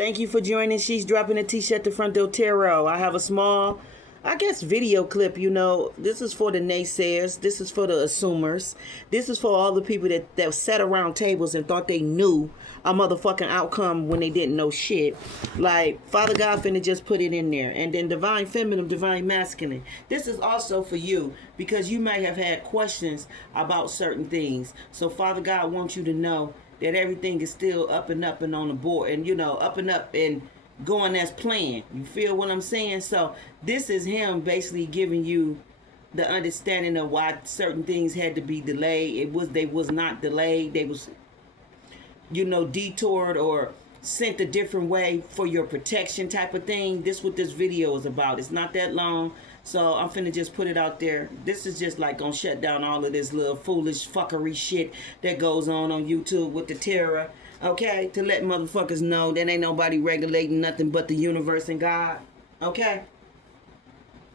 Thank you for joining. She's dropping a t-shirt to front del tarot. I have a small, I guess, video clip. You know, this is for the naysayers. This is for the assumers. This is for all the people that sat around tables and thought they knew a motherfucking outcome when they didn't know shit. Like, Father God finna just put it in there. And then divine feminine, divine masculine. This is also for you because you may have had questions about certain things. So Father God wants you to know that everything is still up and on the board, and up and going as planned. You feel what I'm saying? So this is him basically giving you the understanding of why certain things had to be delayed. They was not delayed. They was detoured or sent a different way for your protection type of thing. This what this video is about. It's not that long. So I'm finna just put it out there. This is just like gonna shut down all of this little foolish fuckery shit that goes on YouTube with the terror. Okay? To let motherfuckers know that ain't nobody regulating nothing but the universe and God. Okay?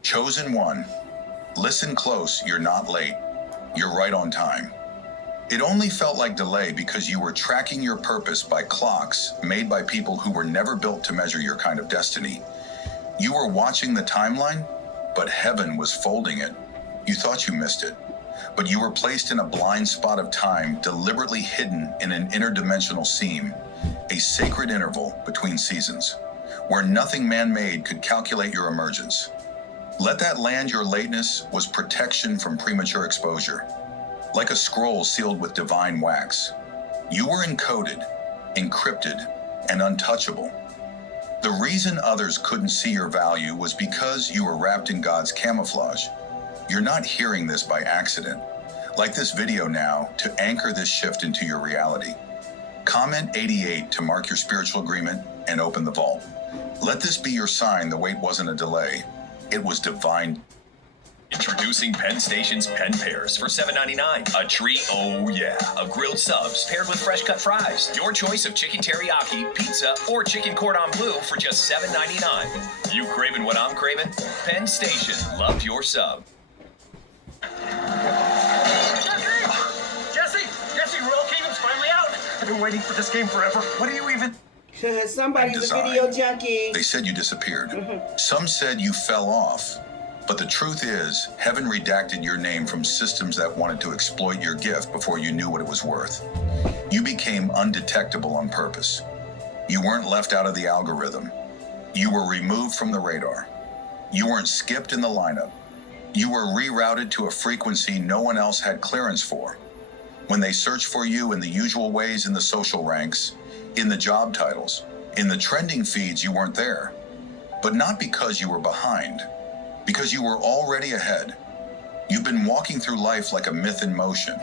Chosen one. Listen close, you're not late. You're right on time. It only felt like delay because you were tracking your purpose by clocks made by people who were never built to measure your kind of destiny. You were watching the timeline, but heaven was folding it. You thought you missed it, but you were placed in a blind spot of time deliberately hidden in an interdimensional seam, a sacred interval between seasons, where nothing man-made could calculate your emergence. Let that land your lateness was protection from premature exposure. Like a scroll sealed with divine wax, you were encoded, encrypted, and untouchable. The reason others couldn't see your value was because you were wrapped in God's camouflage. You're not hearing this by accident. Like this video now to anchor this shift into your reality. Comment 88 to mark your spiritual agreement and open the vault. Let this be your sign the wait wasn't a delay. It was divine. Introducing Penn Station's Penn Pairs for $7.99. A treat, oh yeah. A grilled subs paired with fresh cut fries. Your choice of chicken teriyaki, pizza, or chicken cordon bleu for just $7.99. You craving what I'm craving? Penn Station, love your sub. Jesse, Royal Kingdom's finally out. I've been waiting for this game forever. What are you even... Somebody's a video junkie. They said you disappeared. Some said you fell off. But the truth is, heaven redacted your name from systems that wanted to exploit your gift before you knew what it was worth. You became undetectable on purpose. You weren't left out of the algorithm. You were removed from the radar. You weren't skipped in the lineup. You were rerouted to a frequency no one else had clearance for. When they searched for you in the usual ways in the social ranks, in the job titles, in the trending feeds, you weren't there. But not because you were behind. Because you were already ahead. You've been walking through life like a myth in motion,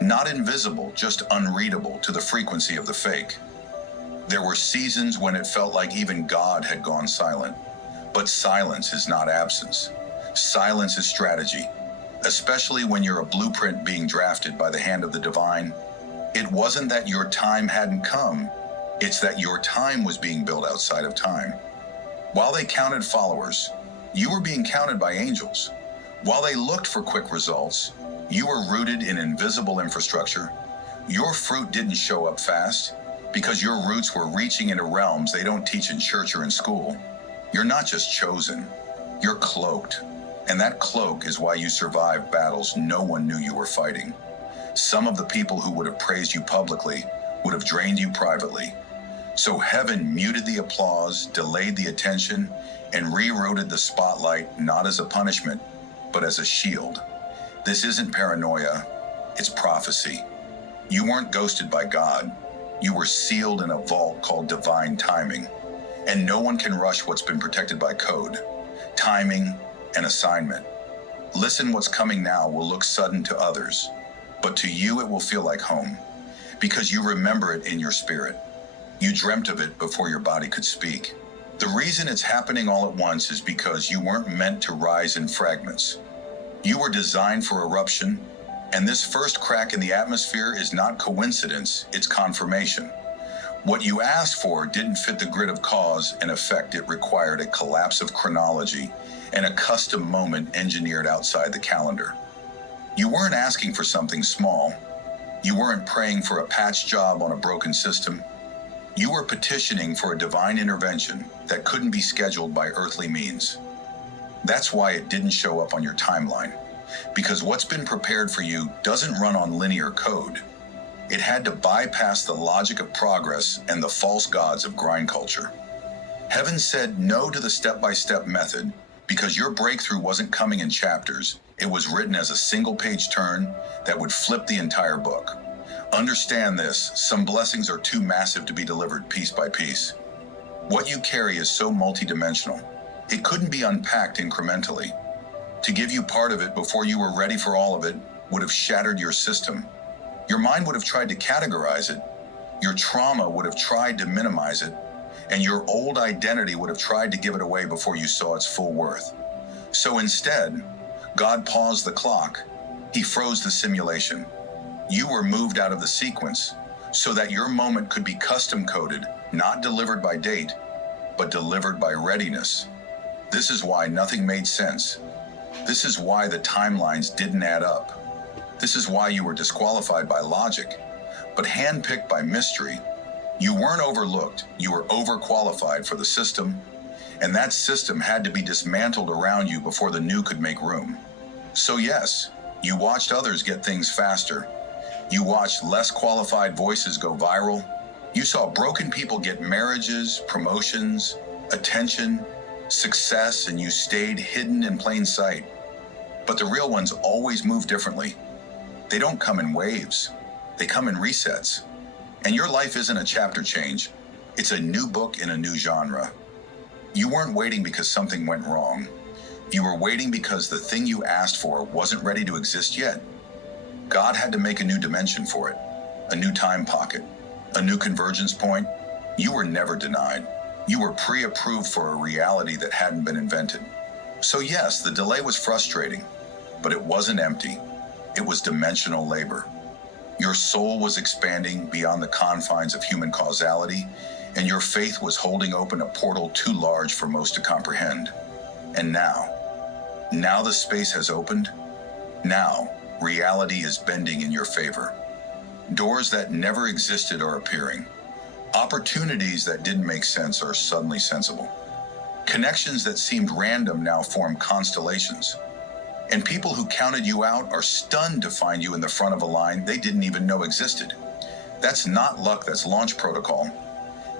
not invisible, just unreadable to the frequency of the fake. There were seasons when it felt like even God had gone silent. But silence is not absence. Silence is strategy, especially when you're a blueprint being drafted by the hand of the divine. It wasn't that your time hadn't come, it's that your time was being built outside of time. While they counted followers, you were being counted by angels. While they looked for quick results, you were rooted in invisible infrastructure. Your fruit didn't show up fast because your roots were reaching into realms they don't teach in church or in school. You're not just chosen, you're cloaked. And that cloak is why you survived battles no one knew you were fighting. Some of the people who would have praised you publicly would have drained you privately. So heaven muted the applause, delayed the attention, and rerouted the spotlight not as a punishment, but as a shield. This isn't paranoia, it's prophecy. You weren't ghosted by God. You were sealed in a vault called divine timing. And no one can rush what's been protected by code, timing, and assignment. Listen, what's coming now will look sudden to others, but to you it will feel like home, because you remember it in your spirit. You dreamt of it before your body could speak. The reason it's happening all at once is because you weren't meant to rise in fragments. You were designed for eruption, and this first crack in the atmosphere is not coincidence, it's confirmation. What you asked for didn't fit the grid of cause and effect. It required a collapse of chronology and a custom moment engineered outside the calendar. You weren't asking for something small. You weren't praying for a patch job on a broken system. You were petitioning for a divine intervention that couldn't be scheduled by earthly means. That's why it didn't show up on your timeline, because what's been prepared for you doesn't run on linear code. It had to bypass the logic of progress and the false gods of grind culture. Heaven said no to the step-by-step method because your breakthrough wasn't coming in chapters. It was written as a single-page turn that would flip the entire book. Understand this, some blessings are too massive to be delivered piece by piece. What you carry is so multidimensional, it couldn't be unpacked incrementally. To give you part of it before you were ready for all of it would have shattered your system. Your mind would have tried to categorize it, your trauma would have tried to minimize it, and your old identity would have tried to give it away before you saw its full worth. So instead, God paused the clock. He froze the simulation. You were moved out of the sequence so that your moment could be custom coded, not delivered by date, but delivered by readiness. This is why nothing made sense. This is why the timelines didn't add up. This is why you were disqualified by logic, but handpicked by mystery. You weren't overlooked, you were overqualified for the system, and that system had to be dismantled around you before the new could make room. So yes, you watched others get things faster. You watched less qualified voices go viral. You saw broken people get marriages, promotions, attention, success, and you stayed hidden in plain sight. But the real ones always move differently. They don't come in waves. They come in resets. And your life isn't a chapter change. It's a new book in a new genre. You weren't waiting because something went wrong. You were waiting because the thing you asked for wasn't ready to exist yet. God had to make a new dimension for it, a new time pocket, a new convergence point. You were never denied. You were pre-approved for a reality that hadn't been invented. So yes, the delay was frustrating, but it wasn't empty. It was dimensional labor. Your soul was expanding beyond the confines of human causality, and your faith was holding open a portal too large for most to comprehend. And now the space has opened. Now, reality is bending in your favor. Doors that never existed are appearing. Opportunities that didn't make sense are suddenly sensible. Connections that seemed random now form constellations. And people who counted you out are stunned to find you in the front of a line they didn't even know existed. That's not luck, that's launch protocol.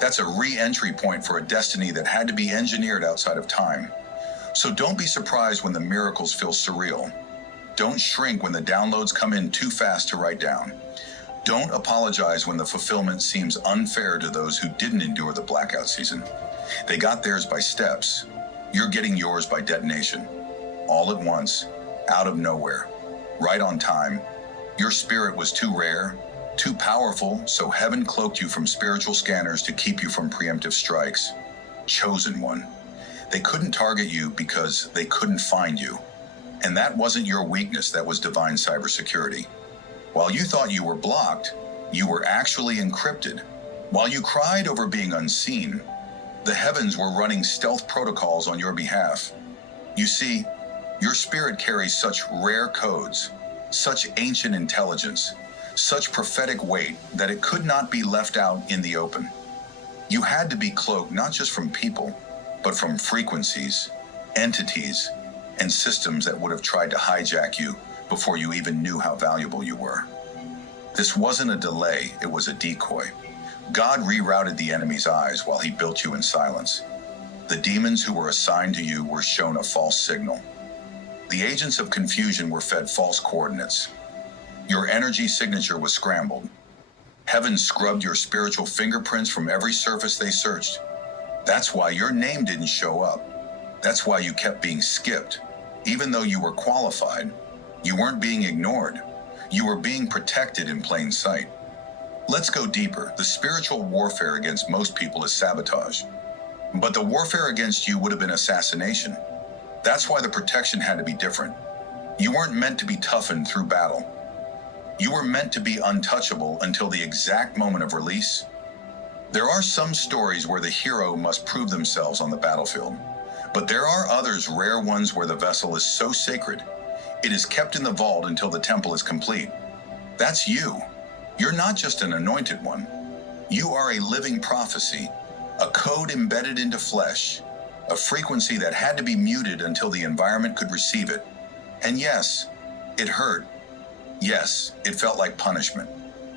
That's a re-entry point for a destiny that had to be engineered outside of time. So don't be surprised when the miracles feel surreal. Don't shrink when the downloads come in too fast to write down. Don't apologize when the fulfillment seems unfair to those who didn't endure the blackout season. They got theirs by steps. You're getting yours by detonation. All at once, out of nowhere, right on time. Your spirit was too rare, too powerful, so heaven cloaked you from spiritual scanners to keep you from preemptive strikes. Chosen one. They couldn't target you because they couldn't find you. And that wasn't your weakness, that was divine cybersecurity. While you thought you were blocked, you were actually encrypted. While you cried over being unseen, the heavens were running stealth protocols on your behalf. You see, your spirit carries such rare codes, such ancient intelligence, such prophetic weight that it could not be left out in the open. You had to be cloaked not just from people, but from frequencies, entities, and systems that would have tried to hijack you before you even knew how valuable you were. This wasn't a delay, it was a decoy. God rerouted the enemy's eyes while he built you in silence. The demons who were assigned to you were shown a false signal. The agents of confusion were fed false coordinates. Your energy signature was scrambled. Heaven scrubbed your spiritual fingerprints from every surface they searched. That's why your name didn't show up. That's why you kept being skipped. Even though you were qualified, you weren't being ignored. You were being protected in plain sight. Let's go deeper. The spiritual warfare against most people is sabotage. But the warfare against you would have been assassination. That's why the protection had to be different. You weren't meant to be toughened through battle. You were meant to be untouchable until the exact moment of release. There are some stories where the hero must prove themselves on the battlefield, but there are others, rare ones, where the vessel is so sacred, it is kept in the vault until the temple is complete. That's you. You're not just an anointed one. You are a living prophecy, a code embedded into flesh, a frequency that had to be muted until the environment could receive it. And yes, it hurt. Yes, it felt like punishment.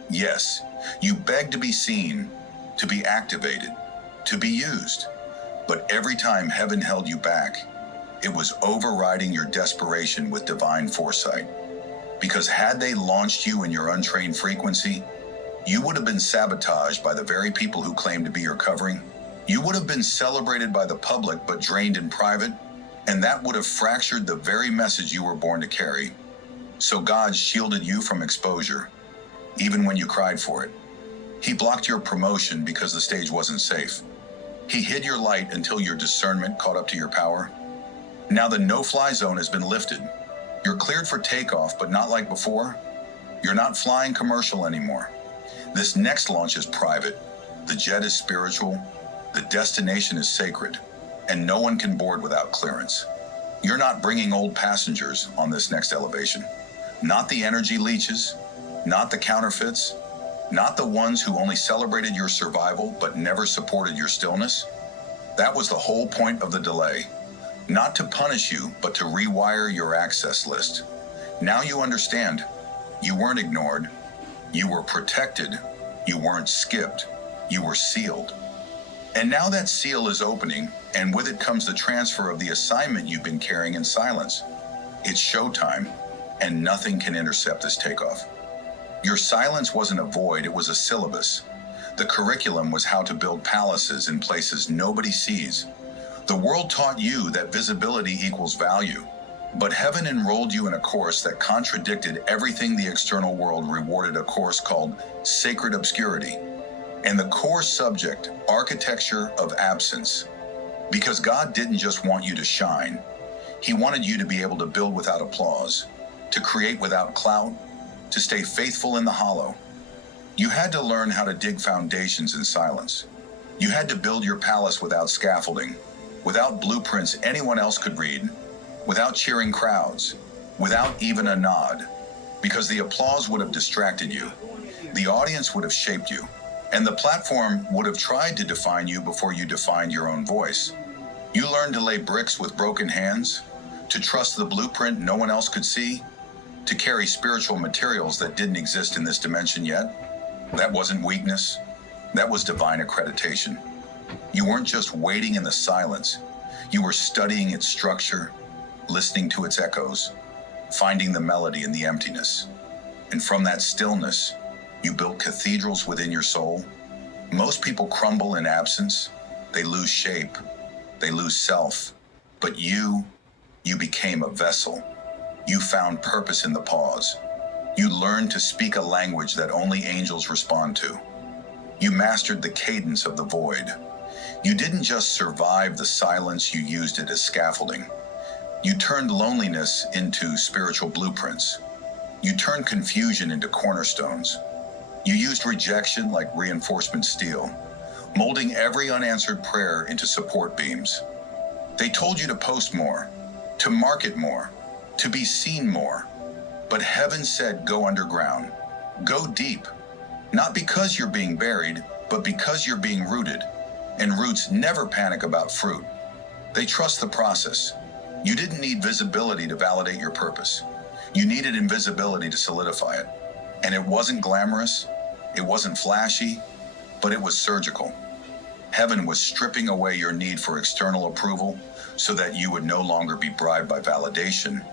Yes, you begged to be seen, to be activated, to be used. But every time heaven held you back, it was overriding your desperation with divine foresight. Because had they launched you in your untrained frequency, you would have been sabotaged by the very people who claim to be your covering. You would have been celebrated by the public but drained in private, and that would have fractured the very message you were born to carry. So God shielded you from exposure, even when you cried for it. He blocked your promotion because the stage wasn't safe. He hid your light until your discernment caught up to your power. Now the no-fly zone has been lifted. You're cleared for takeoff, but not like before. You're not flying commercial anymore. This next launch is private. The jet is spiritual. The destination is sacred, and no one can board without clearance. You're not bringing old passengers on this next elevation. Not the energy leeches, not the counterfeits, not the ones who only celebrated your survival but never supported your stillness. That was the whole point of the delay. Not to punish you, but to rewire your access list. Now you understand. You weren't ignored. You were protected. You weren't skipped. You were sealed. And now that seal is opening, and with it comes the transfer of the assignment you've been carrying in silence. It's showtime, and nothing can intercept this takeoff. Your silence wasn't a void, it was a syllabus. The curriculum was how to build palaces in places nobody sees. The world taught you that visibility equals value, but heaven enrolled you in a course that contradicted everything the external world rewarded, a course called Sacred Obscurity. And the core subject, architecture of absence. Because God didn't just want you to shine. He wanted you to be able to build without applause, to create without clout, to stay faithful in the hollow. You had to learn how to dig foundations in silence. You had to build your palace without scaffolding, without blueprints anyone else could read, without cheering crowds, without even a nod, because the applause would have distracted you. The audience would have shaped you, and the platform would have tried to define you before you defined your own voice. You learned to lay bricks with broken hands, to trust the blueprint no one else could see, to carry spiritual materials that didn't exist in this dimension yet. That wasn't weakness. That was divine accreditation. You weren't just waiting in the silence. You were studying its structure, listening to its echoes, finding the melody in the emptiness. And from that stillness, you built cathedrals within your soul. Most people crumble in absence. They lose shape. They lose self. But you became a vessel. You found purpose in the pause. You learned to speak a language that only angels respond to. You mastered the cadence of the void. You didn't just survive the silence, you used it as scaffolding. You turned loneliness into spiritual blueprints. You turned confusion into cornerstones. You used rejection like reinforcement steel, molding every unanswered prayer into support beams. They told you to post more, to market more, to be seen more. But heaven said go underground, go deep. Not because you're being buried, but because you're being rooted. And roots never panic about fruit. They trust the process. You didn't need visibility to validate your purpose. You needed invisibility to solidify it. And it wasn't glamorous, it wasn't flashy, but it was surgical. Heaven was stripping away your need for external approval so that you would no longer be bribed by validation.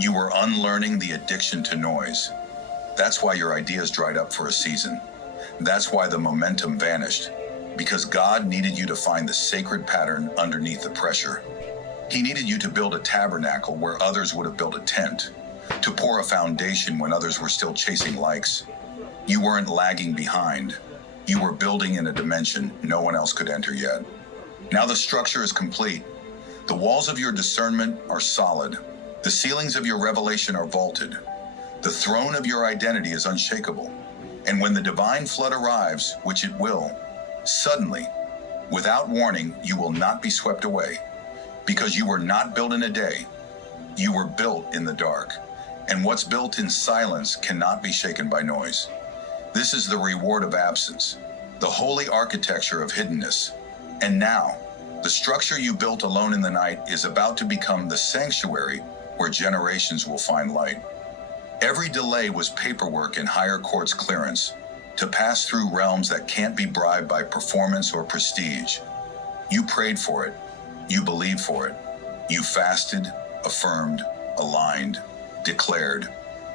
You were unlearning the addiction to noise. That's why your ideas dried up for a season. That's why the momentum vanished. Because God needed you to find the sacred pattern underneath the pressure. He needed you to build a tabernacle where others would have built a tent, to pour a foundation when others were still chasing likes. You weren't lagging behind. You were building in a dimension no one else could enter yet. Now the structure is complete. The walls of your discernment are solid. The ceilings of your revelation are vaulted. The throne of your identity is unshakable. And when the divine flood arrives, which it will, suddenly, without warning, you will not be swept away. Because you were not built in a day. You were built in the dark. And what's built in silence cannot be shaken by noise. This is the reward of absence. the holy architecture of hiddenness. And now, the structure you built alone in the night is about to become the sanctuary where generations will find light. Every delay was paperwork and higher court's clearance to pass through realms that can't be bribed by performance or prestige. You prayed for it. You believed for it. You fasted, affirmed, aligned, declared,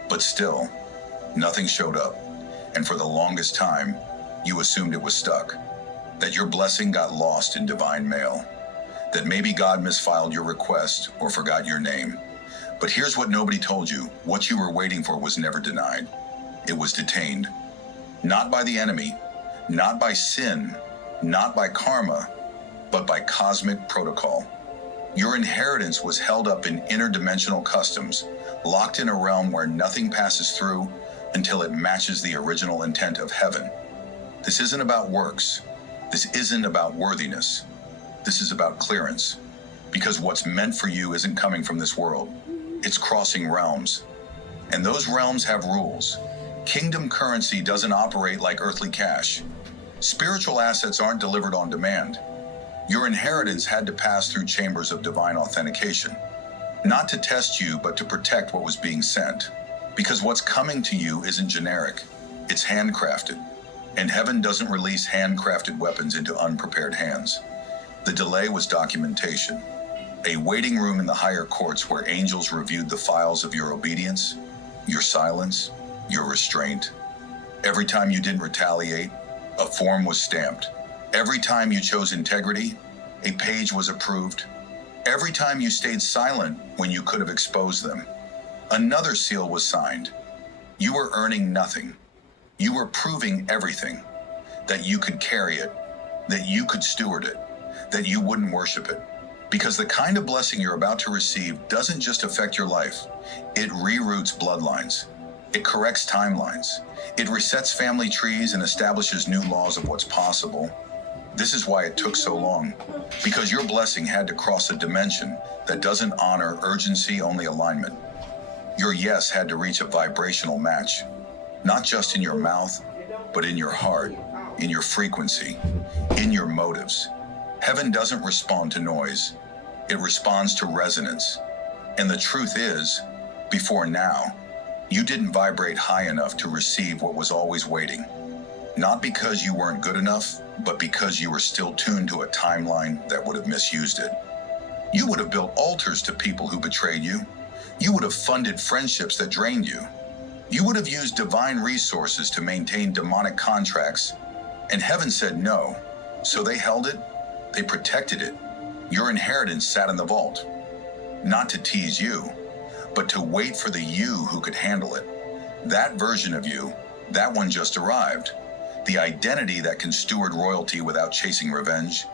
but still, nothing showed up. And for the longest time, you assumed it was stuck, that your blessing got lost in divine mail, that maybe God misfiled your request or forgot your name. But here's what nobody told you. What you were waiting for was never denied. It was detained. Not by the enemy, not by sin, not by karma, but by cosmic protocol. Your inheritance was held up in interdimensional customs, locked in a realm where nothing passes through until it matches the original intent of heaven. This isn't about works. This isn't about worthiness. This is about clearance. Because what's meant for you isn't coming from this world. It's crossing realms. And those realms have rules. Kingdom currency doesn't operate like earthly cash. Spiritual assets aren't delivered on demand. Your inheritance had to pass through chambers of divine authentication. Not to test you, but to protect what was being sent. Because what's coming to you isn't generic. It's handcrafted. And heaven doesn't release handcrafted weapons into unprepared hands. The delay was documentation. A waiting room in the higher courts where angels reviewed the files of your obedience, your silence, your restraint. Every time you didn't retaliate, a form was stamped. Every time you chose integrity, a page was approved. Every time you stayed silent when you could have exposed them, another seal was signed. You were earning nothing. You were proving everything. That you could carry it, that you could steward it, that you wouldn't worship it. Because the kind of blessing you're about to receive doesn't just affect your life. It reroutes bloodlines. It corrects timelines. It resets family trees and establishes new laws of what's possible. This is why it took so long. Because your blessing had to cross a dimension that doesn't honor urgency, only alignment. Your yes had to reach a vibrational match. Not just in your mouth, but in your heart, in your frequency, in your motives. Heaven doesn't respond to noise. It responds to resonance. And the truth is, before now, you didn't vibrate high enough to receive what was always waiting. Not because you weren't good enough, but because you were still tuned to a timeline that would have misused it. You would have built altars to people who betrayed you. You would have funded friendships that drained you. You would have used divine resources to maintain demonic contracts. And heaven said no. So they held it. They protected it. Your inheritance sat in the vault. Not to tease you, but to wait for the you who could handle it. That version of you, that one just arrived. The identity that can steward royalty without chasing revenge.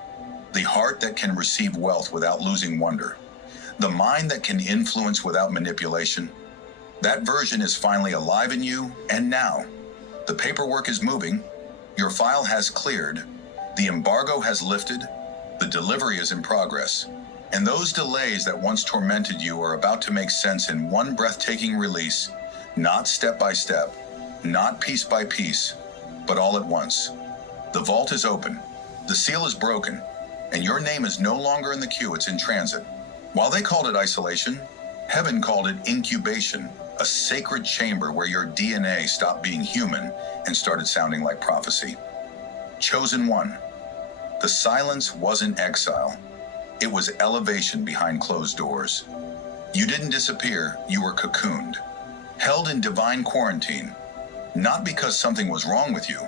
The heart that can receive wealth without losing wonder. The mind that can influence without manipulation. That version is finally alive in you, and now. The paperwork is moving. Your file has cleared. The embargo has lifted. The delivery is in progress. And those delays that once tormented you are about to make sense in one breathtaking release, not step by step, not piece by piece, but all at once. The vault is open, the seal is broken, and your name is no longer in the queue, it's in transit. While they called it isolation, heaven called it incubation, a sacred chamber where your DNA stopped being human and started sounding like prophecy. Chosen one. The silence wasn't exile. It was elevation behind closed doors. You didn't disappear, you were cocooned, held in divine quarantine, not because something was wrong with you,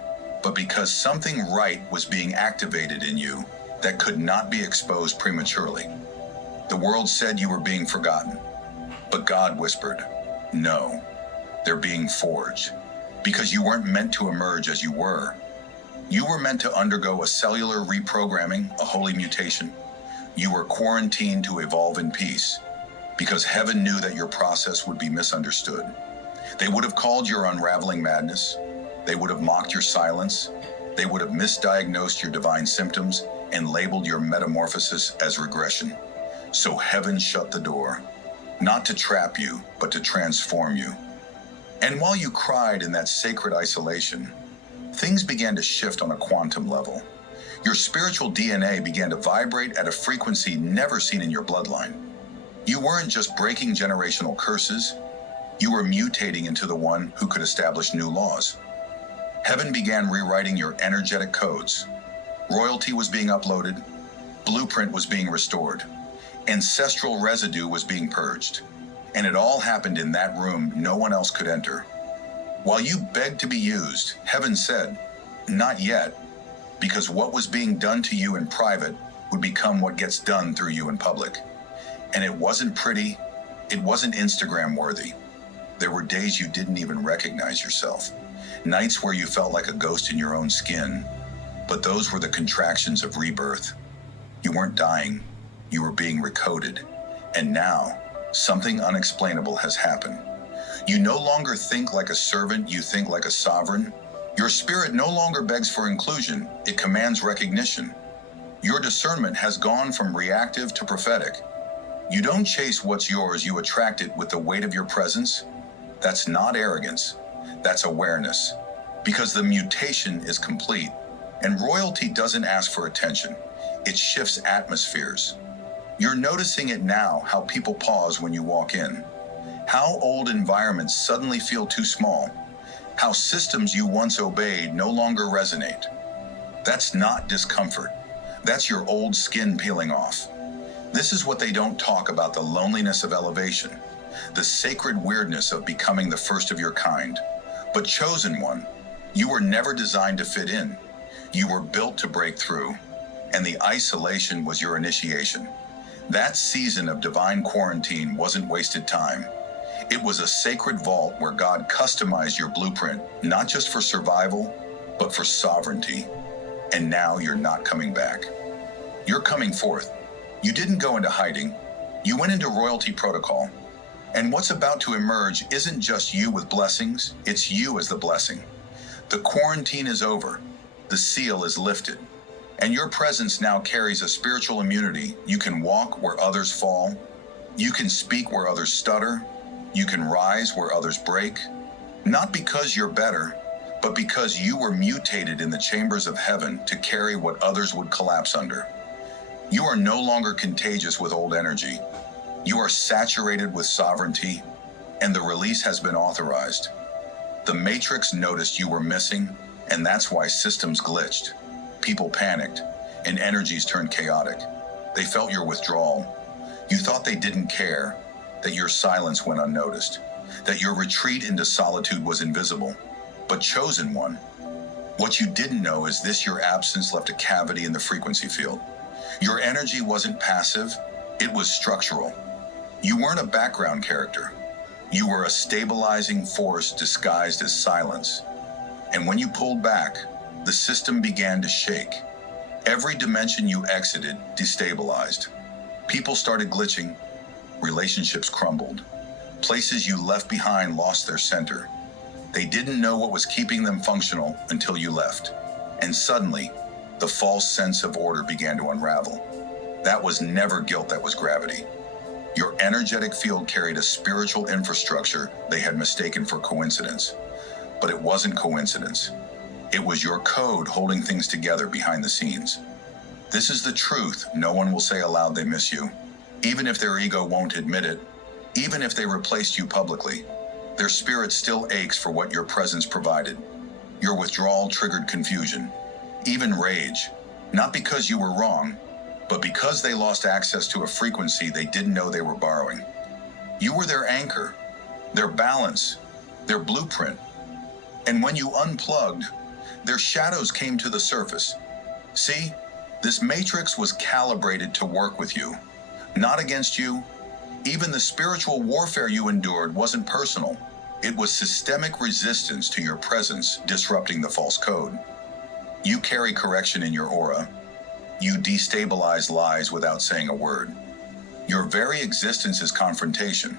but because something right was being activated in you that could not be exposed prematurely. The world said you were being forgotten, but God whispered, no, they're being forged, because you weren't meant to emerge as you were. You were meant to undergo a cellular reprogramming, a holy mutation. You were quarantined to evolve in peace, because heaven knew that your process would be misunderstood. They would have called your unraveling madness. They would have mocked your silence. They would have misdiagnosed your divine symptoms and labeled your metamorphosis as regression. So heaven shut the door, not to trap you, but to transform you. And while you cried in that sacred isolation, things began to shift on a quantum level. Your spiritual DNA began to vibrate at a frequency never seen in your bloodline. You weren't just breaking generational curses, you were mutating into the one who could establish new laws. Heaven began rewriting your energetic codes. Royalty was being uploaded, blueprint was being restored, ancestral residue was being purged. And it all happened in that room no one else could enter. While you begged to be used, heaven said, "Not yet," because what was being done to you in private would become what gets done through you in public. And it wasn't pretty, it wasn't Instagram worthy. There were days you didn't even recognize yourself. Nights where you felt like a ghost in your own skin. But those were the contractions of rebirth. You weren't dying, you were being recoded. And now, something unexplainable has happened. You no longer think like a servant, you think like a sovereign. Your spirit no longer begs for inclusion, it commands recognition. Your discernment has gone from reactive to prophetic. You don't chase what's yours, you attract it with the weight of your presence. That's not arrogance, that's awareness. Because the mutation is complete, and royalty doesn't ask for attention, it shifts atmospheres. You're noticing it now, how people pause when you walk in. How old environments suddenly feel too small. How systems you once obeyed no longer resonate. That's not discomfort. That's your old skin peeling off. This is what they don't talk about: the loneliness of elevation, the sacred weirdness of becoming the first of your kind. But chosen one, you were never designed to fit in. You were built to break through, and the isolation was your initiation. That season of divine quarantine wasn't wasted time. It was a sacred vault where God customized your blueprint, not just for survival, but for sovereignty. And now you're not coming back. You're coming forth. You didn't go into hiding. You went into royalty protocol. And what's about to emerge isn't just you with blessings, it's you as the blessing. The quarantine is over. The seal is lifted. And your presence now carries a spiritual immunity. You can walk where others fall. You can speak where others stutter. You can rise where others break. Not because you're better, but because you were mutated in the chambers of heaven to carry what others would collapse under. You are no longer contagious with old energy. You are saturated with sovereignty, and the release has been authorized. The Matrix noticed you were missing, and that's why systems glitched. People panicked, and energies turned chaotic. They felt your withdrawal. You thought they didn't care, that your silence went unnoticed, that your retreat into solitude was invisible. But chosen one, what you didn't know is this: your absence left a cavity in the frequency field. Your energy wasn't passive, it was structural. You weren't a background character. You were a stabilizing force disguised as silence. And when you pulled back, the system began to shake. Every dimension you exited destabilized. People started glitching. Relationships crumbled. Places you left behind lost their center. They didn't know what was keeping them functional until you left. And suddenly, the false sense of order began to unravel. That was never guilt, that was gravity. Your energetic field carried a spiritual infrastructure they had mistaken for coincidence. But it wasn't coincidence. It was your code holding things together behind the scenes. This is the truth no one will say aloud they miss you. Even if their ego won't admit it, even if they replaced you publicly, their spirit still aches for what your presence provided. Your withdrawal triggered confusion, even rage, not because you were wrong, but because they lost access to a frequency they didn't know they were borrowing. You were their anchor, their balance, their blueprint. And when you unplugged, their shadows came to the surface. See, this matrix was calibrated to work with you, not against you. Even the spiritual warfare you endured wasn't personal. It was systemic resistance to your presence disrupting the false code. You carry correction in your aura. You destabilize lies without saying a word. Your very existence is confrontation.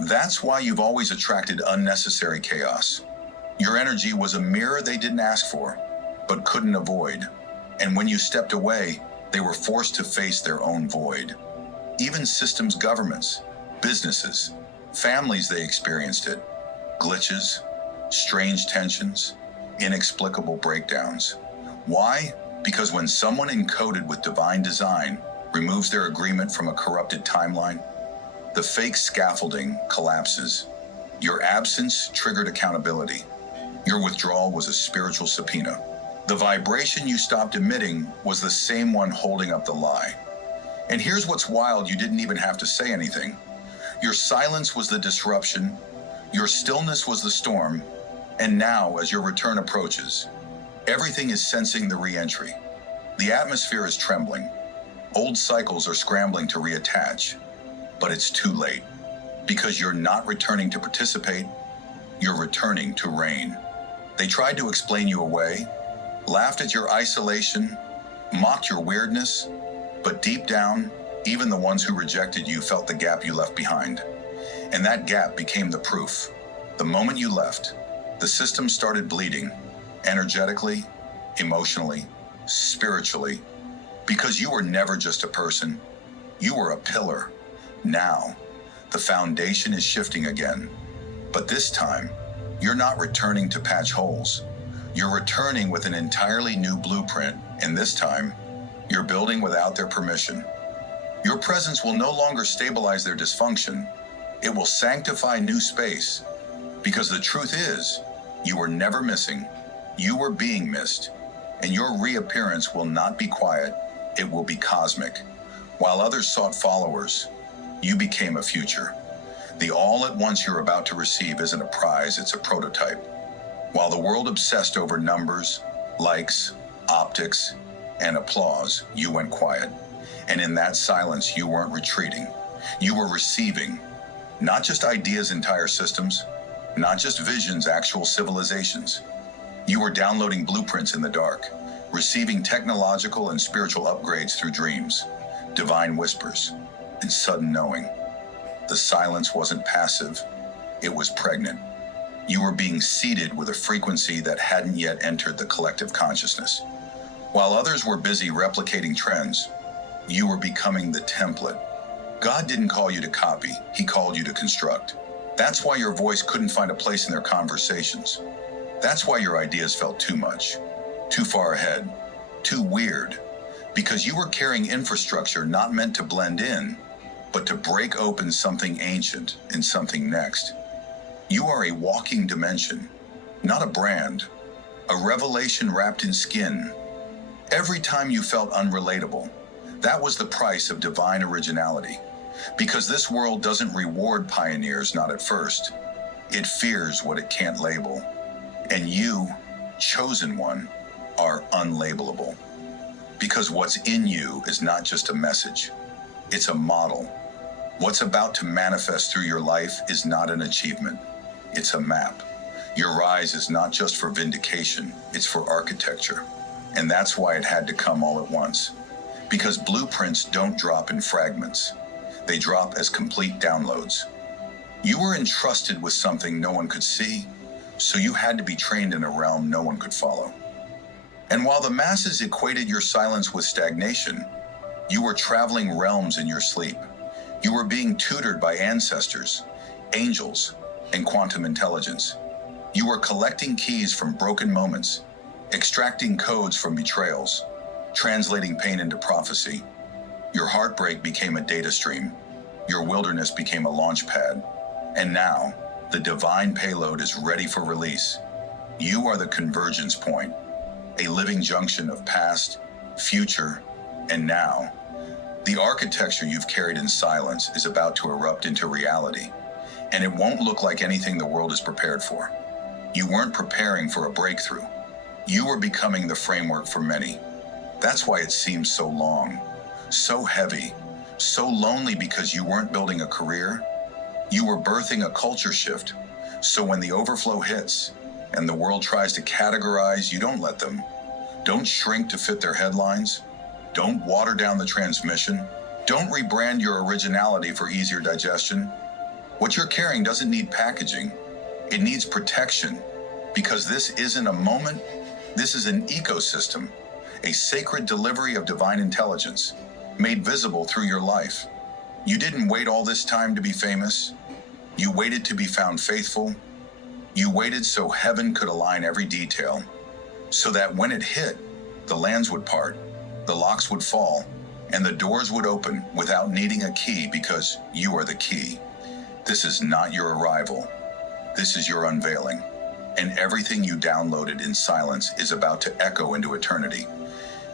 That's why you've always attracted unnecessary chaos. Your energy was a mirror they didn't ask for, but couldn't avoid. And when you stepped away, they were forced to face their own void. Even systems, governments, businesses, families, they experienced it. Glitches, strange tensions. inexplicable breakdowns. Why? Because when someone encoded with divine design removes their agreement from a corrupted timeline, the fake scaffolding collapses. Your absence triggered accountability. Your withdrawal was a spiritual subpoena. The vibration you stopped emitting was the same one holding up the lie. And here's what's wild: you didn't even have to say anything. Your silence was the disruption, your stillness was the storm, and now, as your return approaches, everything is sensing the re-entry. The atmosphere is trembling. Old cycles are scrambling to reattach, but it's too late. Because you're not returning to participate, you're returning to reign. They tried to explain you away, laughed at your isolation, mocked your weirdness, but deep down, even the ones who rejected you felt the gap you left behind. And that gap became the proof. The moment you left, the system started bleeding, energetically, emotionally, spiritually, because you were never just a person. You were a pillar. Now, the foundation is shifting again. But this time, you're not returning to patch holes. You're returning with an entirely new blueprint, and this time, you're building without their permission. Your presence will no longer stabilize their dysfunction. It will sanctify new space. Because the truth is, you were never missing. You were being missed. And your reappearance will not be quiet. It will be cosmic. While others sought followers, you became a future. The all at once you're about to receive isn't a prize, it's a prototype. While the world obsessed over numbers, likes, optics, and applause, you went quiet. And in that silence, you weren't retreating. You were receiving, not just ideas, entire systems, not just visions, actual civilizations. You were downloading blueprints in the dark, receiving technological and spiritual upgrades through dreams, divine whispers, and sudden knowing. The silence wasn't passive, it was pregnant. You were being seeded with a frequency that hadn't yet entered the collective consciousness. While others were busy replicating trends, you were becoming the template. God didn't call you to copy, He called you to construct. That's why your voice couldn't find a place in their conversations. That's why your ideas felt too much, too far ahead, too weird. Because you were carrying infrastructure not meant to blend in, but to break open something ancient and something next. You are a walking dimension, not a brand, a revelation wrapped in skin. Every time you felt unrelatable, that was the price of divine originality. Because this world doesn't reward pioneers, not at first. It fears what it can't label. And you, chosen one, are unlabelable. Because what's in you is not just a message, it's a model. What's about to manifest through your life is not an achievement, it's a map. Your rise is not just for vindication, it's for architecture. And that's why it had to come all at once. Because blueprints don't drop in fragments. They drop as complete downloads. You were entrusted with something no one could see, so you had to be trained in a realm no one could follow. And while the masses equated your silence with stagnation, you were traveling realms in your sleep. You were being tutored by ancestors, angels, and quantum intelligence. You were collecting keys from broken moments, extracting codes from betrayals, translating pain into prophecy. Your heartbreak became a data stream. Your wilderness became a launch pad. And now, the divine payload is ready for release. You are the convergence point, a living junction of past, future, and now. The architecture you've carried in silence is about to erupt into reality, and it won't look like anything the world is prepared for. You weren't preparing for a breakthrough. You were becoming the framework for many. That's why it seems so long, so heavy, so lonely, because you weren't building a career. You were birthing a culture shift. So when the overflow hits and the world tries to categorize, you don't let them. Don't shrink to fit their headlines. Don't water down the transmission. Don't rebrand your originality for easier digestion. What you're carrying doesn't need packaging. It needs protection, because this isn't a moment. This is an ecosystem, a sacred delivery of divine intelligence, made visible through your life. You didn't wait all this time to be famous. You waited to be found faithful. You waited so heaven could align every detail, so that when it hit, the lands would part, the locks would fall, and the doors would open without needing a key because you are the key. This is not your arrival. This is your unveiling. And everything you downloaded in silence is about to echo into eternity.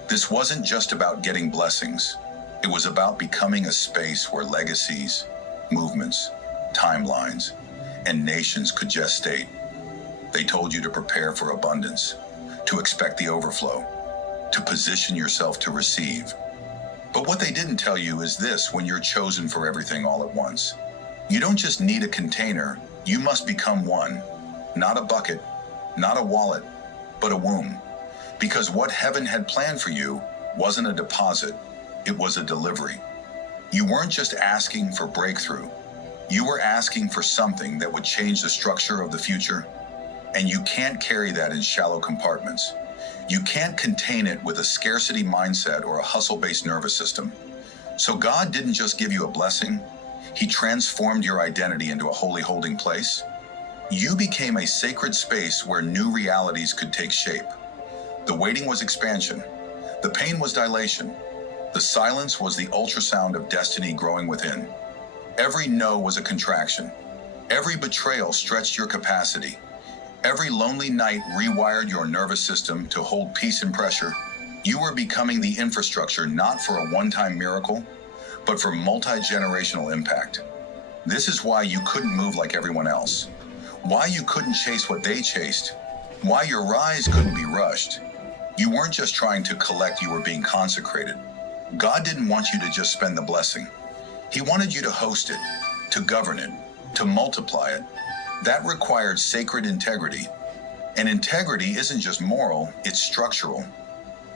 This wasn't just about getting blessings. It was about becoming a space where legacies, movements, timelines, and nations could gestate. They told you to prepare for abundance, to expect the overflow, to position yourself to receive. But what they didn't tell you is this: when you're chosen for everything all at once, you don't just need a container, you must become one. Not a bucket, not a wallet, but a womb. Because what heaven had planned for you wasn't a deposit, it was a delivery. You weren't just asking for breakthrough, you were asking for something that would change the structure of the future. And you can't carry that in shallow compartments. You can't contain it with a scarcity mindset or a hustle-based nervous system. So God didn't just give you a blessing, He transformed your identity into a holy holding place. You became a sacred space where new realities could take shape. The waiting was expansion. The pain was dilation. The silence was the ultrasound of destiny growing within. Every no was a contraction. Every betrayal stretched your capacity. Every lonely night rewired your nervous system to hold peace and pressure. You were becoming the infrastructure not for a one-time miracle, but for multi-generational impact. This is why you couldn't move like everyone else. Why you couldn't chase what they chased. Why your rise couldn't be rushed. You weren't just trying to collect, you were being consecrated. God didn't want you to just spend the blessing. He wanted you to host it, to govern it, to multiply it. That required sacred integrity. And integrity isn't just moral, it's structural.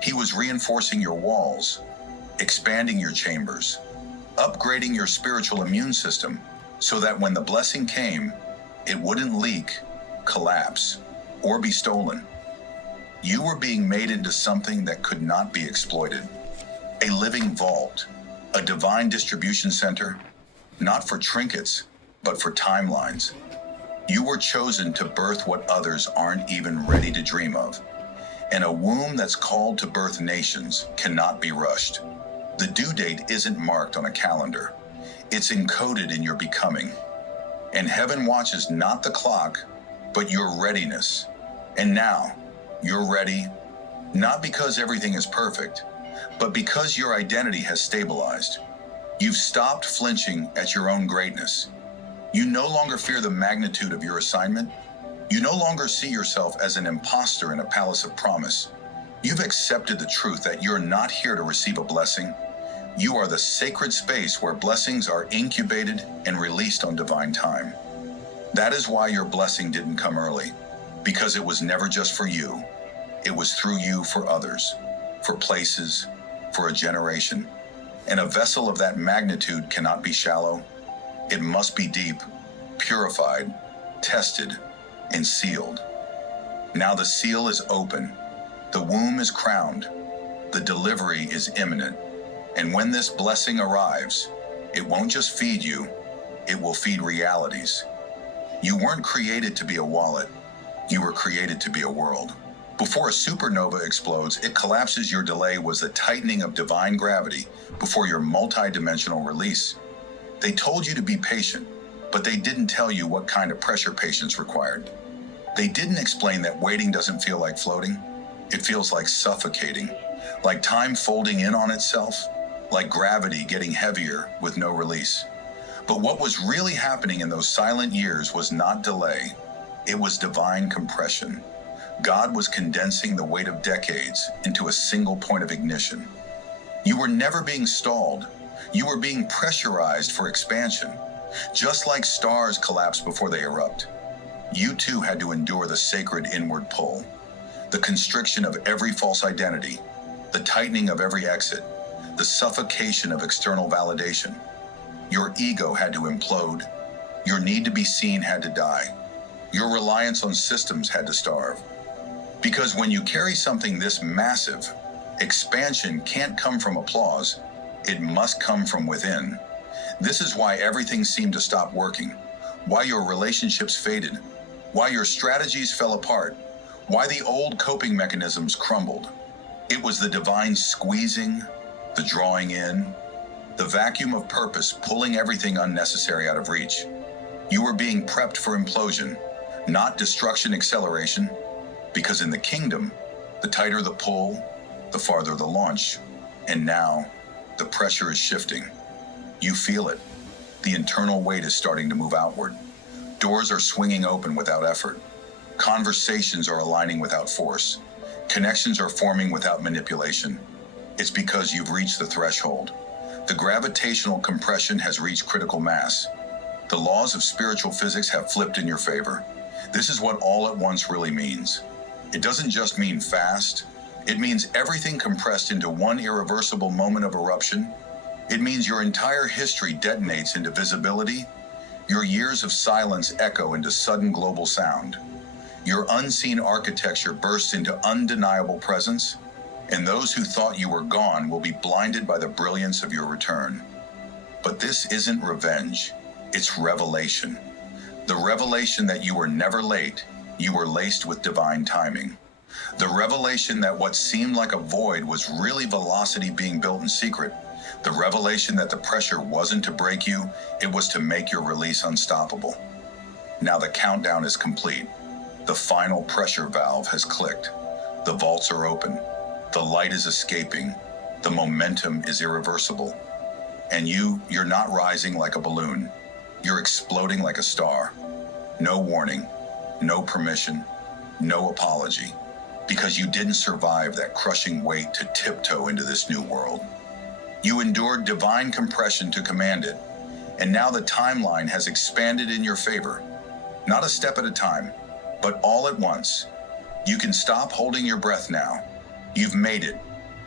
He was reinforcing your walls, expanding your chambers, upgrading your spiritual immune system so that when the blessing came, it wouldn't leak, collapse, or be stolen. You were being made into something that could not be exploited. A living vault, a divine distribution center, not for trinkets, but for timelines. You were chosen to birth what others aren't even ready to dream of. And a womb that's called to birth nations cannot be rushed. The due date isn't marked on a calendar. It's encoded in your becoming. And heaven watches not the clock, but your readiness. And now, you're ready, not because everything is perfect, but because your identity has stabilized. You've stopped flinching at your own greatness. You no longer fear the magnitude of your assignment. You no longer see yourself as an imposter in a palace of promise. You've accepted the truth that you're not here to receive a blessing. You are the sacred space where blessings are incubated and released on divine time. That is why your blessing didn't come early, because it was never just for you. It was through you for others, for places, for a generation. And a vessel of that magnitude cannot be shallow. It must be deep, purified, tested, and sealed. Now the seal is open. The womb is crowned. The delivery is imminent. And when this blessing arrives, it won't just feed you, it will feed realities. You weren't created to be a wallet. You were created to be a world. Before a supernova explodes, it collapses. Your delay was the tightening of divine gravity before your multi-dimensional release. They told you to be patient, but they didn't tell you what kind of pressure patience required. They didn't explain that waiting doesn't feel like floating. It feels like suffocating, like time folding in on itself, like gravity getting heavier with no release. But what was really happening in those silent years was not delay. It was divine compression. God was condensing the weight of decades into a single point of ignition. You were never being stalled. You were being pressurized for expansion. Just like stars collapse before they erupt, you too had to endure the sacred inward pull, the constriction of every false identity, the tightening of every exit, the suffocation of external validation. Your ego had to implode. Your need to be seen had to die. Your reliance on systems had to starve. Because when you carry something this massive, expansion can't come from applause. It must come from within. This is why everything seemed to stop working, why your relationships faded, why your strategies fell apart, why the old coping mechanisms crumbled. It was the divine squeezing, the drawing in, the vacuum of purpose pulling everything unnecessary out of reach. You were being prepped for implosion, not destruction acceleration, because in the kingdom, the tighter the pull, the farther the launch. And now, the pressure is shifting. You feel it. The internal weight is starting to move outward. Doors are swinging open without effort. Conversations are aligning without force. Connections are forming without manipulation. It's because you've reached the threshold. The gravitational compression has reached critical mass. The laws of spiritual physics have flipped in your favor. This is what all at once really means. It doesn't just mean fast. It means everything compressed into one irreversible moment of eruption. It means your entire history detonates into visibility. Your years of silence echo into sudden global sound. Your unseen architecture bursts into undeniable presence, and those who thought you were gone will be blinded by the brilliance of your return. But this isn't revenge, it's revelation. The revelation that you were never late, you were laced with divine timing. The revelation that what seemed like a void was really velocity being built in secret. The revelation that the pressure wasn't to break you, it was to make your release unstoppable. Now the countdown is complete. The final pressure valve has clicked. The vaults are open. The light is escaping. The momentum is irreversible. And you're not rising like a balloon. You're exploding like a star. No warning, no permission, no apology, because you didn't survive that crushing weight to tiptoe into this new world. You endured divine compression to command it, and now the timeline has expanded in your favor. Not a step at a time, but all at once. You can stop holding your breath now. You've made it.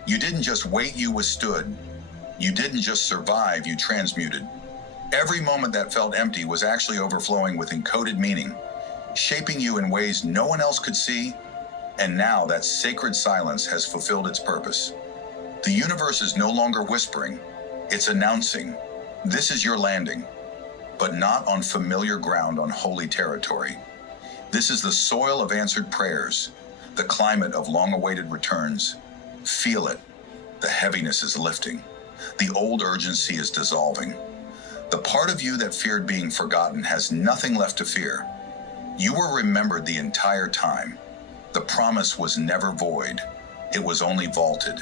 You didn't just wait, you withstood. You didn't just survive, you transmuted. Every moment that felt empty was actually overflowing with encoded meaning, shaping you in ways no one else could see, and now that sacred silence has fulfilled its purpose. The universe is no longer whispering, it's announcing, this is your landing, but not on familiar ground, on holy territory. This is the soil of answered prayers, the climate of long-awaited returns. Feel it. The heaviness is lifting. The old urgency is dissolving. The part of you that feared being forgotten has nothing left to fear. You were remembered the entire time. The promise was never void. It was only vaulted.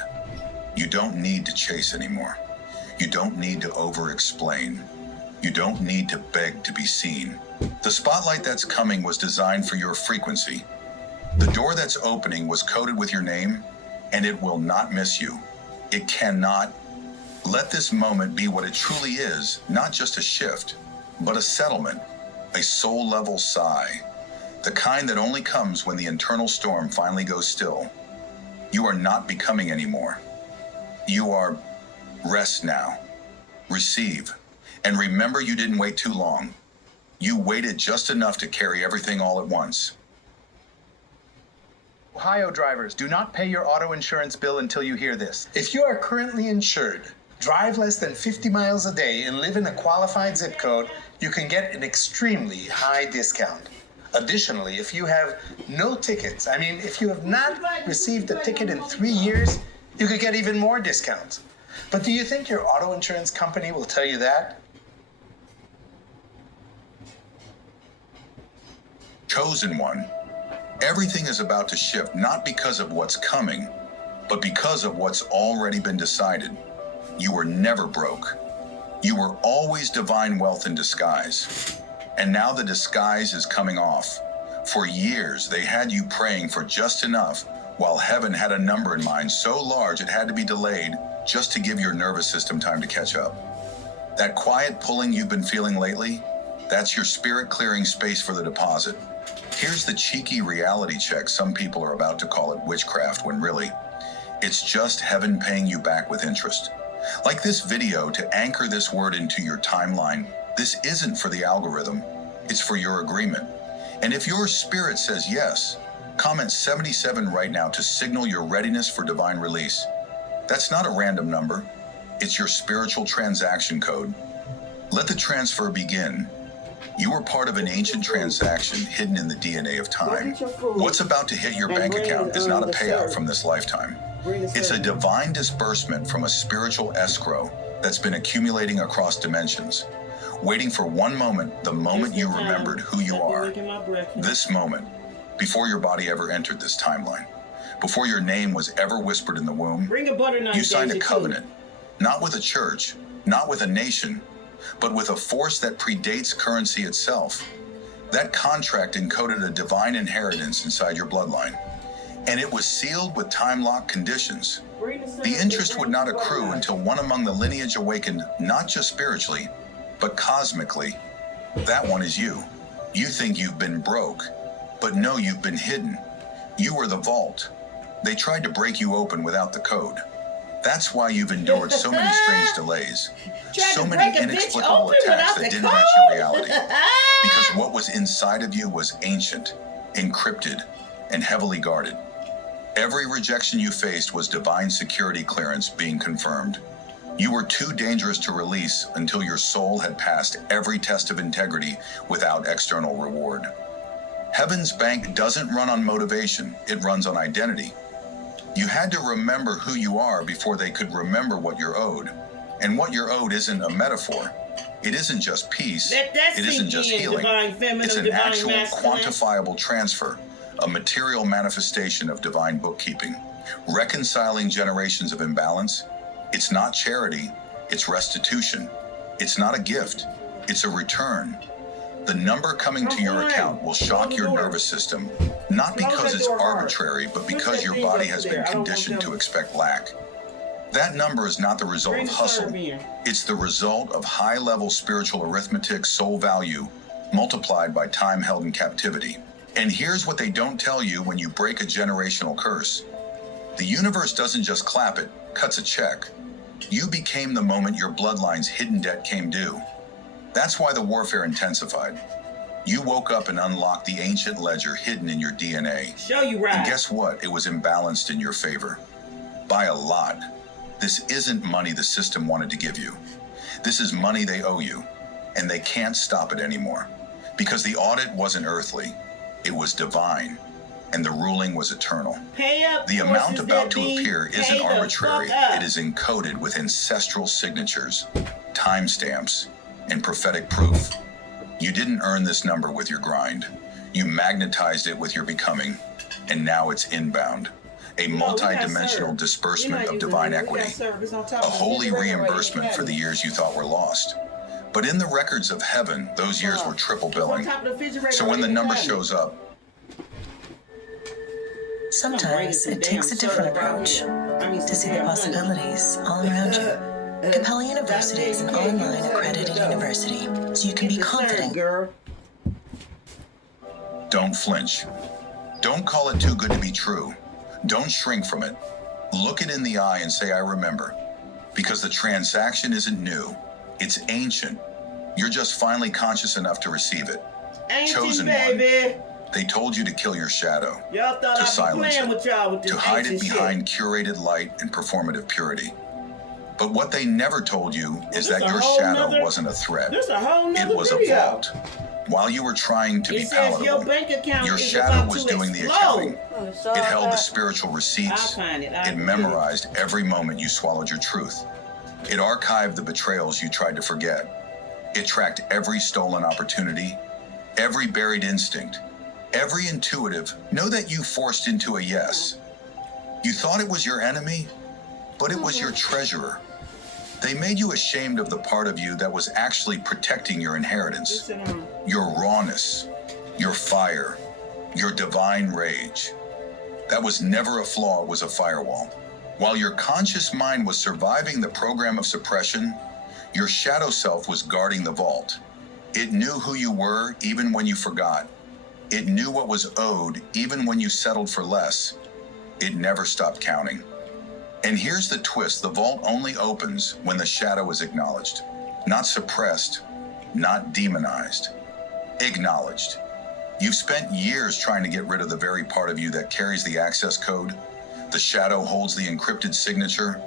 You don't need to chase anymore. You don't need to over-explain. You don't need to beg to be seen. The spotlight that's coming was designed for your frequency. The door that's opening was coded with your name, and it will not miss you. It cannot. Let this moment be what it truly is, not just a shift, but a settlement, a soul-level sigh, the kind that only comes when the internal storm finally goes still. You are not becoming anymore. You are rest now. Receive. And remember, you didn't wait too long. You waited just enough to carry everything all at once. Ohio drivers, do not pay your auto insurance bill until you hear this. If you are currently insured, drive less than 50 miles a day, and live in a qualified zip code, you can get an extremely high discount. Additionally, if you have no tickets, if you have not received a ticket in 3 years, you could get even more discounts. But do you think your auto insurance company will tell you that? Chosen one. Everything is about to shift, not because of what's coming, but because of what's already been decided. You were never broke. You were always divine wealth in disguise. And now the disguise is coming off. For years, they had you praying for just enough, while heaven had a number in mind so large it had to be delayed just to give your nervous system time to catch up. That quiet pulling you've been feeling lately, that's your spirit clearing space for the deposit. Here's the cheeky reality check. Some people are about to call it witchcraft, when really, it's just heaven paying you back with interest. Like this video, to anchor this word into your timeline, this isn't for the algorithm, it's for your agreement. And if your spirit says yes, comment 77 right now to signal your readiness for divine release. That's not a random number, it's your spiritual transaction code. Let the transfer begin. You were part of an ancient transaction hidden in the DNA of time. What's about to hit your bank account is not a payout from this lifetime. It's a divine disbursement from a spiritual escrow that's been accumulating across dimensions, waiting for one moment, the moment you remembered who you are. This moment, before your body ever entered this timeline, before your name was ever whispered in the womb, you signed a covenant, not with a church, not with a nation, but with a force that predates currency itself. That contract encoded a divine inheritance inside your bloodline, and it was sealed with time-locked conditions. The interest would not accrue until one among the lineage awakened not just spiritually, but cosmically. That one is you. You think you've been broke, but no, you've been hidden. You were the vault. They tried to break you open without the code. That's why you've endured so many strange delays, so many inexplicable attacks that didn't match your reality. Because what was inside of you was ancient, encrypted, and heavily guarded. Every rejection you faced was divine security clearance being confirmed. You were too dangerous to release until your soul had passed every test of integrity without external reward. Heaven's bank doesn't run on motivation, it runs on identity. You had to remember who you are before they could remember what you're owed. And what you're owed isn't a metaphor. It isn't just peace. It isn't just healing. It's an actual quantifiable transfer, a material manifestation of divine bookkeeping, reconciling generations of imbalance. It's not charity, it's restitution. It's not a gift, it's a return. The number coming to your account will shock your nervous system, not because it's arbitrary, but because your body has been conditioned to expect lack. That number is not the result of hustle. It's the result of high-level spiritual arithmetic, soul value, multiplied by time held in captivity. And here's what they don't tell you when you break a generational curse. The universe doesn't just clap, it cuts a check. You became the moment your bloodline's hidden debt came due. That's why the warfare intensified. You woke up and unlocked the ancient ledger hidden in your DNA. Show you right. And guess what? It was imbalanced in your favor. By a lot. This isn't money the system wanted to give you. This is money they owe you, and they can't stop it anymore. Because the audit wasn't earthly, it was divine, and the ruling was eternal. The amount about to appear isn't arbitrary, it is encoded with ancestral signatures, timestamps, and prophetic proof. You didn't earn this number with your grind. You magnetized it with your becoming, and now it's inbound. A multi-dimensional disbursement of divine equity, a holy reimbursement for the years you thought were lost. But in the records of heaven, those years were triple billing. So when the number shows up, sometimes it takes a different approach to see the possibilities all around you. Capella University is an online accredited university, so you can be confident. don't flinch. Don't call it too good to be true. Don't shrink from it. Look it in the eye and say, I remember. Because the transaction isn't new. It's ancient. You're just finally conscious enough to receive it. Chosen baby. one. They told you to kill your shadow. Y'all thought To I'd be silence playing it. with y'all with this To hide it ancient behind shit. curated light and performative purity. But what they never told you is this that a your whole shadow nother- wasn't a threat. This a whole It nother was a video. vault. While you were trying to be It says your palatable, bank account your is shadow about was to doing the explode. accounting. It held the spiritual receipts. I'll find it. I'll It memorized every moment you swallowed your truth. It archived the betrayals you tried to forget. It tracked every stolen opportunity, every buried instinct, every intuitive no that you forced into a yes. You thought it was your enemy, but it was your treasurer. They made you ashamed of the part of you that was actually protecting your inheritance, your rawness, your fire, your divine rage. That was never a flaw, it was a firewall. While your conscious mind was surviving the program of suppression, your shadow self was guarding the vault. It knew who you were even when you forgot. It knew what was owed even when you settled for less. It never stopped counting. And here's the twist, the vault only opens when the shadow is acknowledged. Not suppressed, not demonized. Acknowledged. You've spent years trying to get rid of the very part of you that carries the access code. The shadow holds the encrypted signature.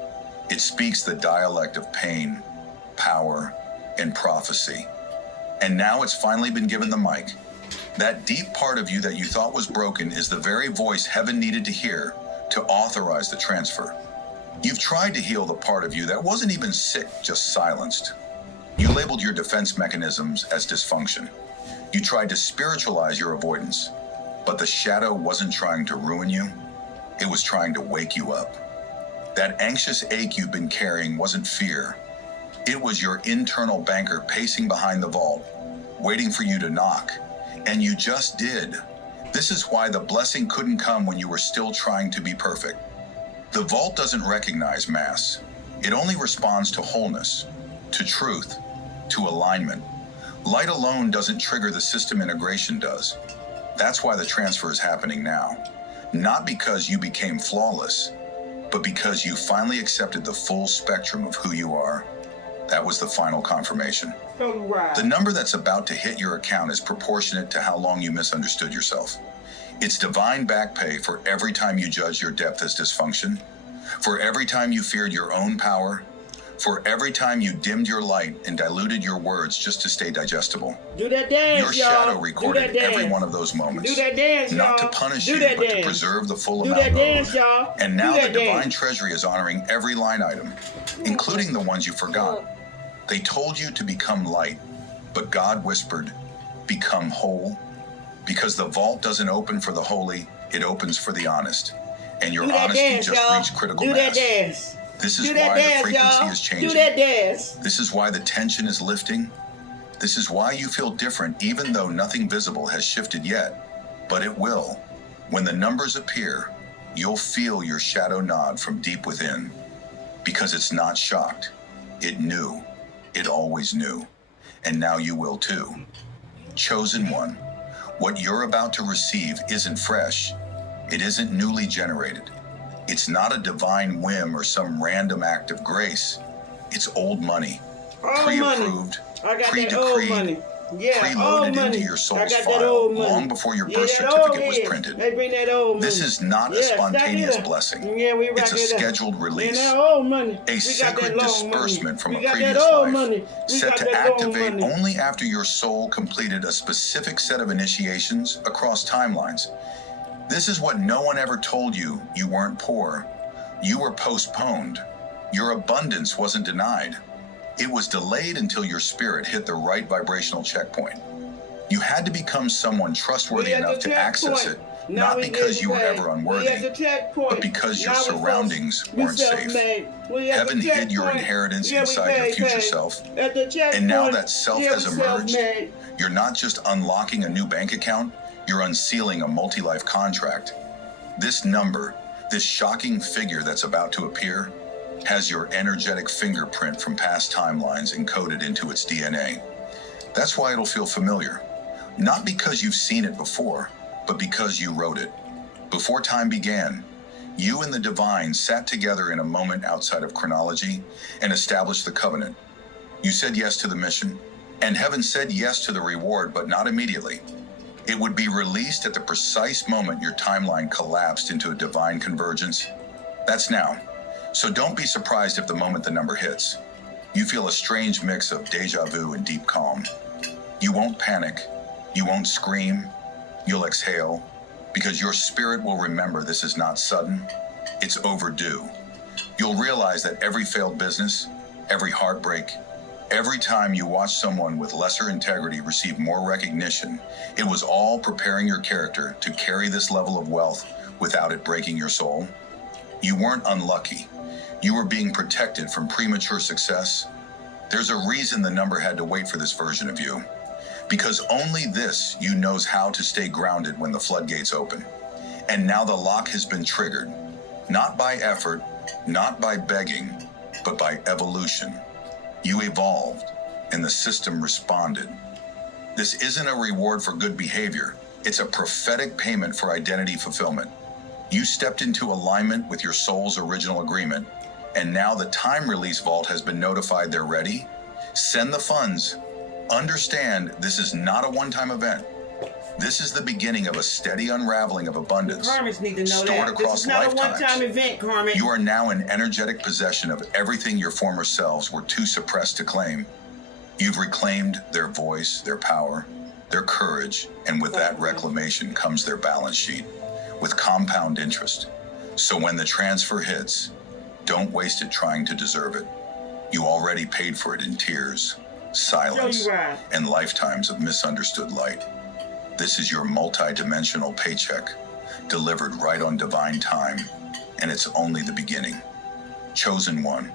It speaks the dialect of pain, power, and prophecy. And now it's finally been given the mic. That deep part of you that you thought was broken is the very voice heaven needed to hear to authorize the transfer. You've tried to heal the part of you that wasn't even sick, just silenced. You labeled your defense mechanisms as dysfunction. You tried to spiritualize your avoidance, but the shadow wasn't trying to ruin you. It was trying to wake you up. That anxious ache you've been carrying wasn't fear. It was your internal banker pacing behind the vault, waiting for you to knock. And you just did. This is why the blessing couldn't come when you were still trying to be perfect. The vault doesn't recognize mass. It only responds to wholeness, to truth, to alignment. Light alone doesn't trigger the system integration does. That's why the transfer is happening now. Not because you became flawless, but because you finally accepted the full spectrum of who you are. That was the final confirmation. The number that's about to hit your account is proportionate to how long you misunderstood yourself. It's divine back pay for every time you judged your depth as dysfunction, for every time you feared your own power, for every time you dimmed your light and diluted your words just to stay digestible. Do that dance, your shadow recorded every one of those moments. Do that dance, not to punish you, but to preserve the full amount owed. And now the divine treasury is honoring every line item, including the ones you forgot. They told you to become light, but God whispered, become whole. Because the vault doesn't open for the holy, it opens for the honest. And your honesty just reached critical mass. This is why the frequency is changing. This is why the tension is lifting. This is why you feel different even though nothing visible has shifted yet. But it will. When the numbers appear, you'll feel your shadow nod from deep within. Because it's not shocked. It knew. It always knew. And now you will too. Chosen one. What you're about to receive isn't fresh. It isn't newly generated. It's not a divine whim or some random act of grace. It's old money. Pre-approved, pre-decreed, preloaded into your soul's file long before your birth certificate was printed. This is not a spontaneous blessing. It's a scheduled release. A sacred disbursement from a previous life, set to activate only after your soul completed a specific set of initiations across timelines. This is what no one ever told you. You weren't poor. You were postponed. Your abundance wasn't denied. It was delayed until your spirit hit the right vibrational checkpoint. You had to become someone trustworthy enough to access it, not because you were ever unworthy, but because your surroundings weren't safe. Heaven hid your inheritance inside your future self, and now that self has emerged, you're not just unlocking a new bank account, you're unsealing a multi-life contract. This number, this shocking figure that's about to appear, has your energetic fingerprint from past timelines encoded into its DNA. That's why it'll feel familiar. Not because you've seen it before, but because you wrote it. Before time began, you and the divine sat together in a moment outside of chronology and established the covenant. You said yes to the mission, and heaven said yes to the reward, but not immediately. It would be released at the precise moment your timeline collapsed into a divine convergence. That's now. So don't be surprised if the moment the number hits, you feel a strange mix of deja vu and deep calm. You won't panic. You won't scream. You'll exhale, because your spirit will remember this is not sudden. It's overdue. You'll realize that every failed business, every heartbreak, every time you watch someone with lesser integrity receive more recognition, it was all preparing your character to carry this level of wealth without it breaking your soul. You weren't unlucky. You were being protected from premature success. There's a reason the number had to wait for this version of you. Because only this you knows how to stay grounded when the floodgates open. And now the lock has been triggered. Not by effort, not by begging, but by evolution. You evolved, and the system responded. This isn't a reward for good behavior. It's a prophetic payment for identity fulfillment. You stepped into alignment with your soul's original agreement, and now the time release vault has been notified they're ready. Send the funds. Understand this is not a one-time event. This is the beginning of a steady unraveling of abundance stored across lifetimes. One-time event, Carmen. You are now in energetic possession of everything your former selves were too suppressed to claim. You've reclaimed their voice, their power, their courage, and with that reclamation comes their balance sheet with compound interest. So when the transfer hits, don't waste it trying to deserve it. You already paid for it in tears, silence, and lifetimes of misunderstood light. This is your multi-dimensional paycheck, delivered right on divine time, and it's only the beginning. Chosen one,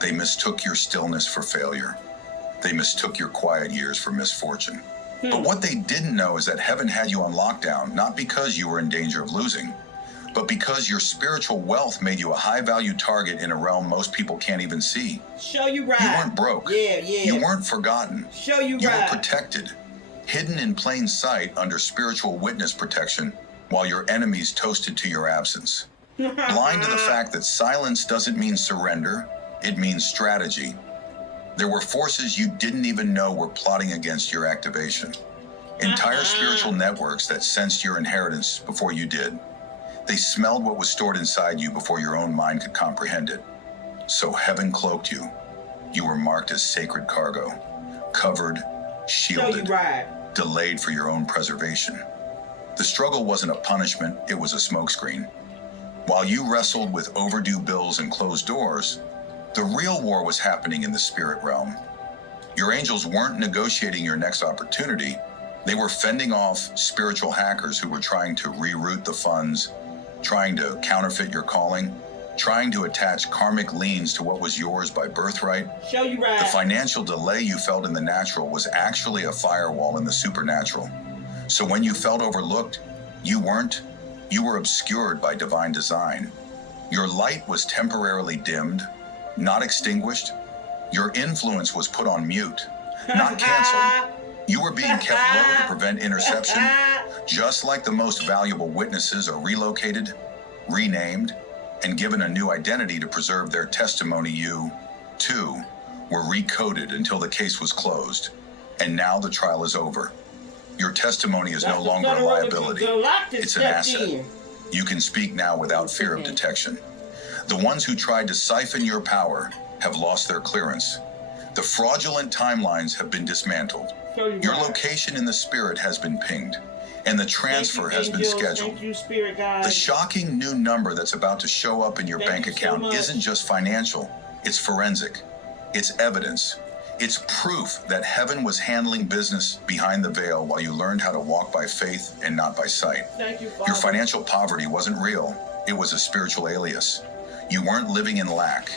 they mistook your stillness for failure. They mistook your quiet years for misfortune. But what they didn't know is that heaven had you on lockdown, not because you were in danger of losing, but because your spiritual wealth made you a high-value target in a realm most people can't even see. Show you right. You weren't broke. Yeah. You weren't forgotten. Show you You right. were protected, hidden in plain sight under spiritual witness protection while your enemies toasted to your absence. Blind to the fact that silence doesn't mean surrender, it means strategy. There were forces you didn't even know were plotting against your activation. Entire spiritual networks that sensed your inheritance before you did. They smelled what was stored inside you before your own mind could comprehend it. So heaven cloaked you. You were marked as sacred cargo, covered, shielded, delayed for your own preservation. The struggle wasn't a punishment, it was a smokescreen. While you wrestled with overdue bills and closed doors, the real war was happening in the spirit realm. Your angels weren't negotiating your next opportunity. They were fending off spiritual hackers who were trying to reroute the funds, trying to counterfeit your calling, trying to attach karmic liens to what was yours by birthright. Show you right. The financial delay you felt in the natural was actually a firewall in the supernatural. So when you felt overlooked, you weren't. You were obscured by divine design. Your light was temporarily dimmed, not extinguished. Your influence was put on mute, not canceled. You were being kept low to prevent interception, just like the most valuable witnesses are relocated, renamed, and given a new identity to preserve their testimony. You, too, were recoded until the case was closed, and now the trial is over. Your testimony is no longer a liability. It's an asset. You can speak now without fear of detection. The ones who tried to siphon your power have lost their clearance. The fraudulent timelines have been dismantled. Your location in the spirit has been pinged, and the transfer has been scheduled. The shocking new number that's about to show up in your bank account isn't just financial, it's forensic. It's evidence. It's proof that heaven was handling business behind the veil while you learned how to walk by faith and not by sight. Your financial poverty wasn't real. It was a spiritual alias. You weren't living in lack.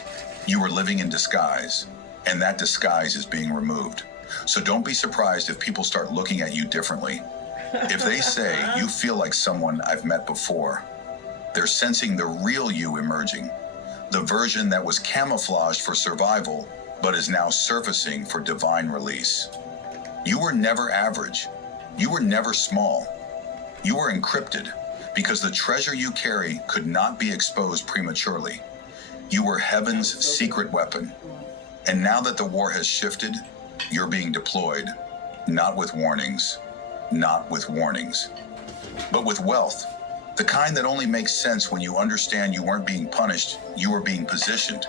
You were living in disguise, and that disguise is being removed. So don't be surprised if people start looking at you differently. If they say, you feel like someone I've met before, they're sensing the real you emerging, the version that was camouflaged for survival, but is now surfacing for divine release. You were never average. You were never small. You were encrypted because the treasure you carry could not be exposed prematurely. You were heaven's secret weapon. And now that the war has shifted, you're being deployed, not with warnings, but with wealth, the kind that only makes sense when you understand you weren't being punished, you were being positioned.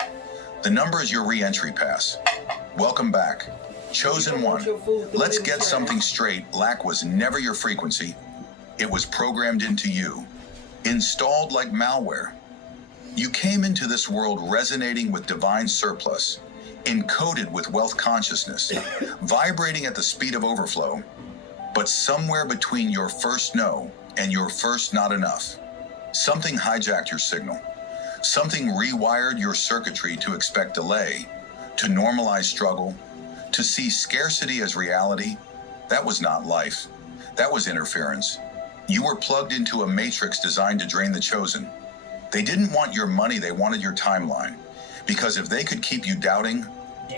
The number is your re-entry pass. Welcome back. Chosen one. Let's get something straight. Lack was never your frequency. It was programmed into you, installed like malware. You came into this world resonating with divine surplus, encoded with wealth consciousness, vibrating at the speed of overflow. But somewhere between your first no and your first not enough, something hijacked your signal. Something rewired your circuitry to expect delay, to normalize struggle, to see scarcity as reality. That was not life. That was interference. You were plugged into a matrix designed to drain the chosen. They didn't want your money, they wanted your timeline. Because if they could keep you doubting,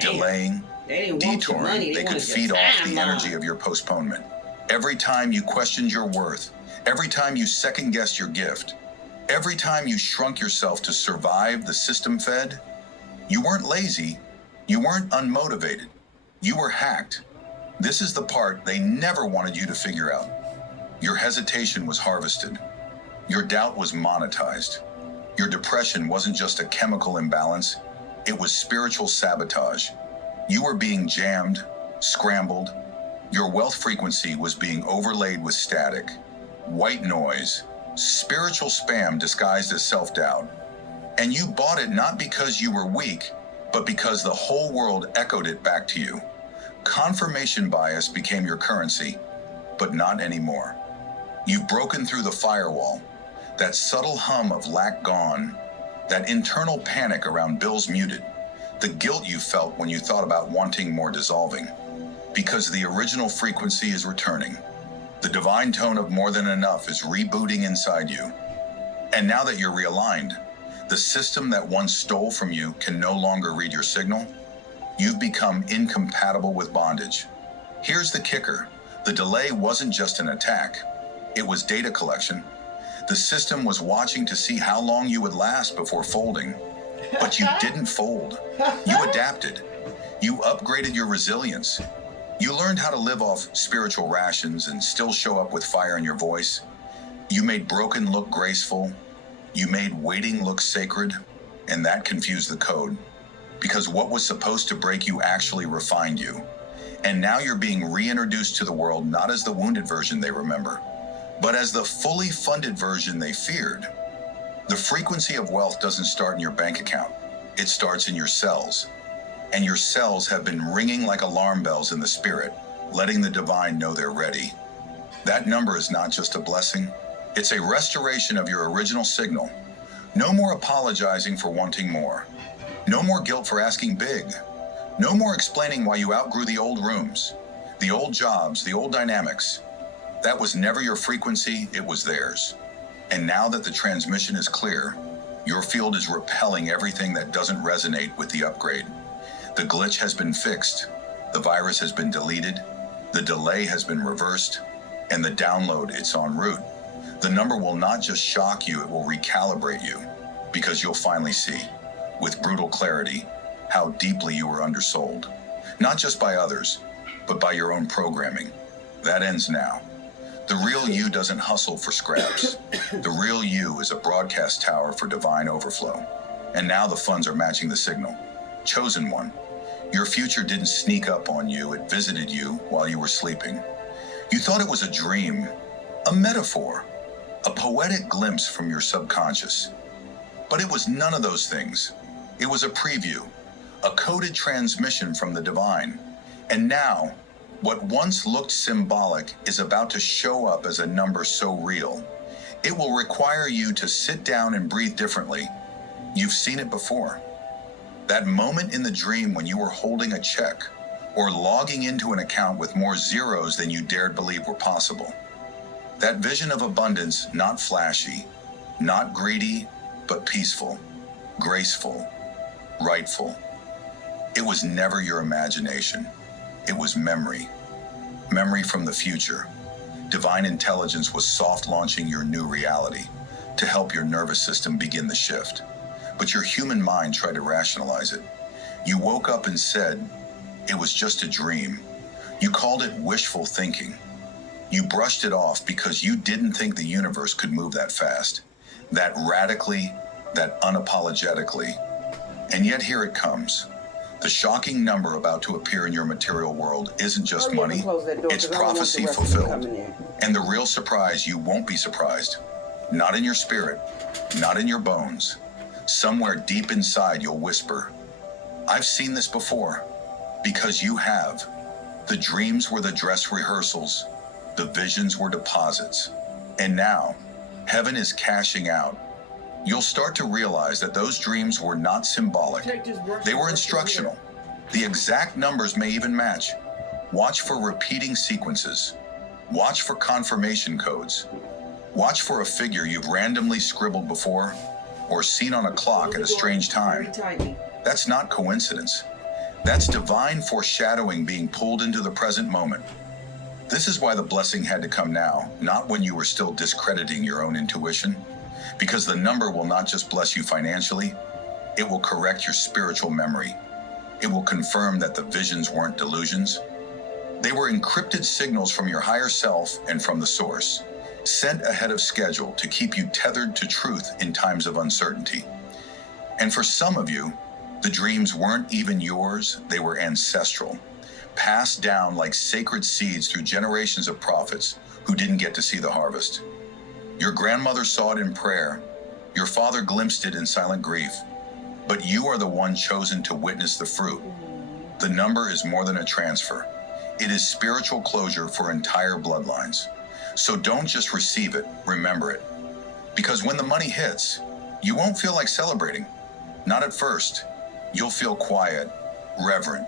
delaying, detouring, they could feed off the energy of your postponement. Every time you questioned your worth, every time you second-guessed your gift, every time you shrunk yourself to survive the system fed, you weren't lazy, you weren't unmotivated, you were hacked. This is the part they never wanted you to figure out. Your hesitation was harvested. Your doubt was monetized. Your depression wasn't just a chemical imbalance, it was spiritual sabotage. You were being jammed, scrambled. Your wealth frequency was being overlaid with static, white noise, spiritual spam disguised as self-doubt. And you bought it not because you were weak, but because the whole world echoed it back to you. Confirmation bias became your currency, but not anymore. You've broken through the firewall. That subtle hum of lack gone, that internal panic around bills muted, the guilt you felt when you thought about wanting more dissolving. Because the original frequency is returning. The divine tone of more than enough is rebooting inside you. And now that you're realigned, the system that once stole from you can no longer read your signal. You've become incompatible with bondage. Here's the kicker. The delay wasn't just an attack. It was data collection. The system was watching to see how long you would last before folding. But you didn't fold. You adapted. You upgraded your resilience. You learned how to live off spiritual rations and still show up with fire in your voice. You made broken look graceful. You made waiting look sacred. And that confused the code. Because what was supposed to break you actually refined you. And now you're being reintroduced to the world not as the wounded version they remember, but as the fully funded version they feared. The frequency of wealth doesn't start in your bank account. It starts in your cells. And your cells have been ringing like alarm bells in the spirit, letting the divine know they're ready. That number is not just a blessing. It's a restoration of your original signal. No more apologizing for wanting more. No more guilt for asking big. No more explaining why you outgrew the old rooms, the old jobs, the old dynamics. That was never your frequency, it was theirs. And now that the transmission is clear, your field is repelling everything that doesn't resonate with the upgrade. The glitch has been fixed, the virus has been deleted, the delay has been reversed, and the download, it's en route. The number will not just shock you, it will recalibrate you, because you'll finally see, with brutal clarity, how deeply you were undersold. Not just by others, but by your own programming. That ends now. The real you doesn't hustle for scraps. The real you is a broadcast tower for divine overflow. And now the funds are matching the signal. Chosen one. Your future didn't sneak up on you, it visited you while you were sleeping. You thought it was a dream, a metaphor, a poetic glimpse from your subconscious. But it was none of those things. It was a preview, a coded transmission from the divine. And now, what once looked symbolic is about to show up as a number so real. It will require you to sit down and breathe differently. You've seen it before. That moment in the dream when you were holding a check or logging into an account with more zeros than you dared believe were possible. That vision of abundance, not flashy, not greedy, but peaceful, graceful, rightful. It was never your imagination. It was memory. Memory from the future. Divine intelligence was soft launching your new reality to help your nervous system begin the shift. But your human mind tried to rationalize it. You woke up and said, it was just a dream. You called it wishful thinking. You brushed it off because you didn't think the universe could move that fast, that radically, that unapologetically. And yet here it comes. The shocking number about to appear in your material world isn't just money, it's prophecy fulfilled. And the real surprise, you won't be surprised. Not in your spirit, not in your bones. Somewhere deep inside you'll whisper, I've seen this before, because you have. The dreams were the dress rehearsals, the visions were deposits. And now, heaven is cashing out. You'll start to realize that those dreams were not symbolic. They were instructional. The exact numbers may even match. Watch for repeating sequences. Watch for confirmation codes. Watch for a figure you've randomly scribbled before or seen on a clock at a strange time. That's not coincidence. That's divine foreshadowing being pulled into the present moment. This is why the blessing had to come now, not when you were still discrediting your own intuition. Because the number will not just bless you financially, it will correct your spiritual memory. It will confirm that the visions weren't delusions. They were encrypted signals from your higher self and from the source, sent ahead of schedule to keep you tethered to truth in times of uncertainty. And for some of you, the dreams weren't even yours, they were ancestral. passed down like sacred seeds through generations of prophets who didn't get to see the harvest. Your grandmother saw it in prayer. Your father glimpsed it in silent grief. But you are the one chosen to witness the fruit. The number is more than a transfer. It is spiritual closure for entire bloodlines. So don't just receive it, remember it. Because when the money hits, you won't feel like celebrating. Not at first. You'll feel quiet, reverent,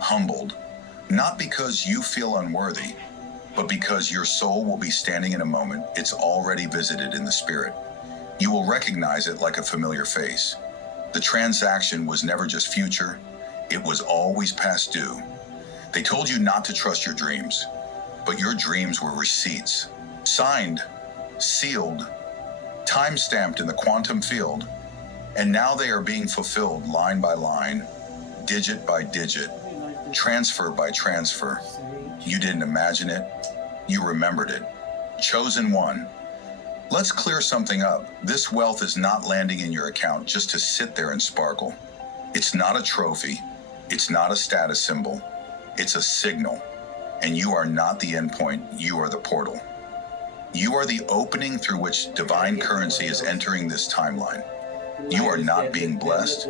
humbled. Not because you feel unworthy, but because your soul will be standing in a moment it's already visited in the spirit. You will recognize it like a familiar face. The transaction was never just future, it was always past due. They told you not to trust your dreams, but your dreams were receipts, signed, sealed, time-stamped in the quantum field, and now they are being fulfilled line by line, digit by digit, transfer by transfer. You didn't imagine it, you remembered it. Chosen one. Let's clear something up. This wealth is not landing in your account just to sit there and sparkle. It's not a trophy. It's not a status symbol. It's a signal. And you are not the endpoint, you are the portal. You are the opening through which divine currency is entering this timeline. You are not being blessed.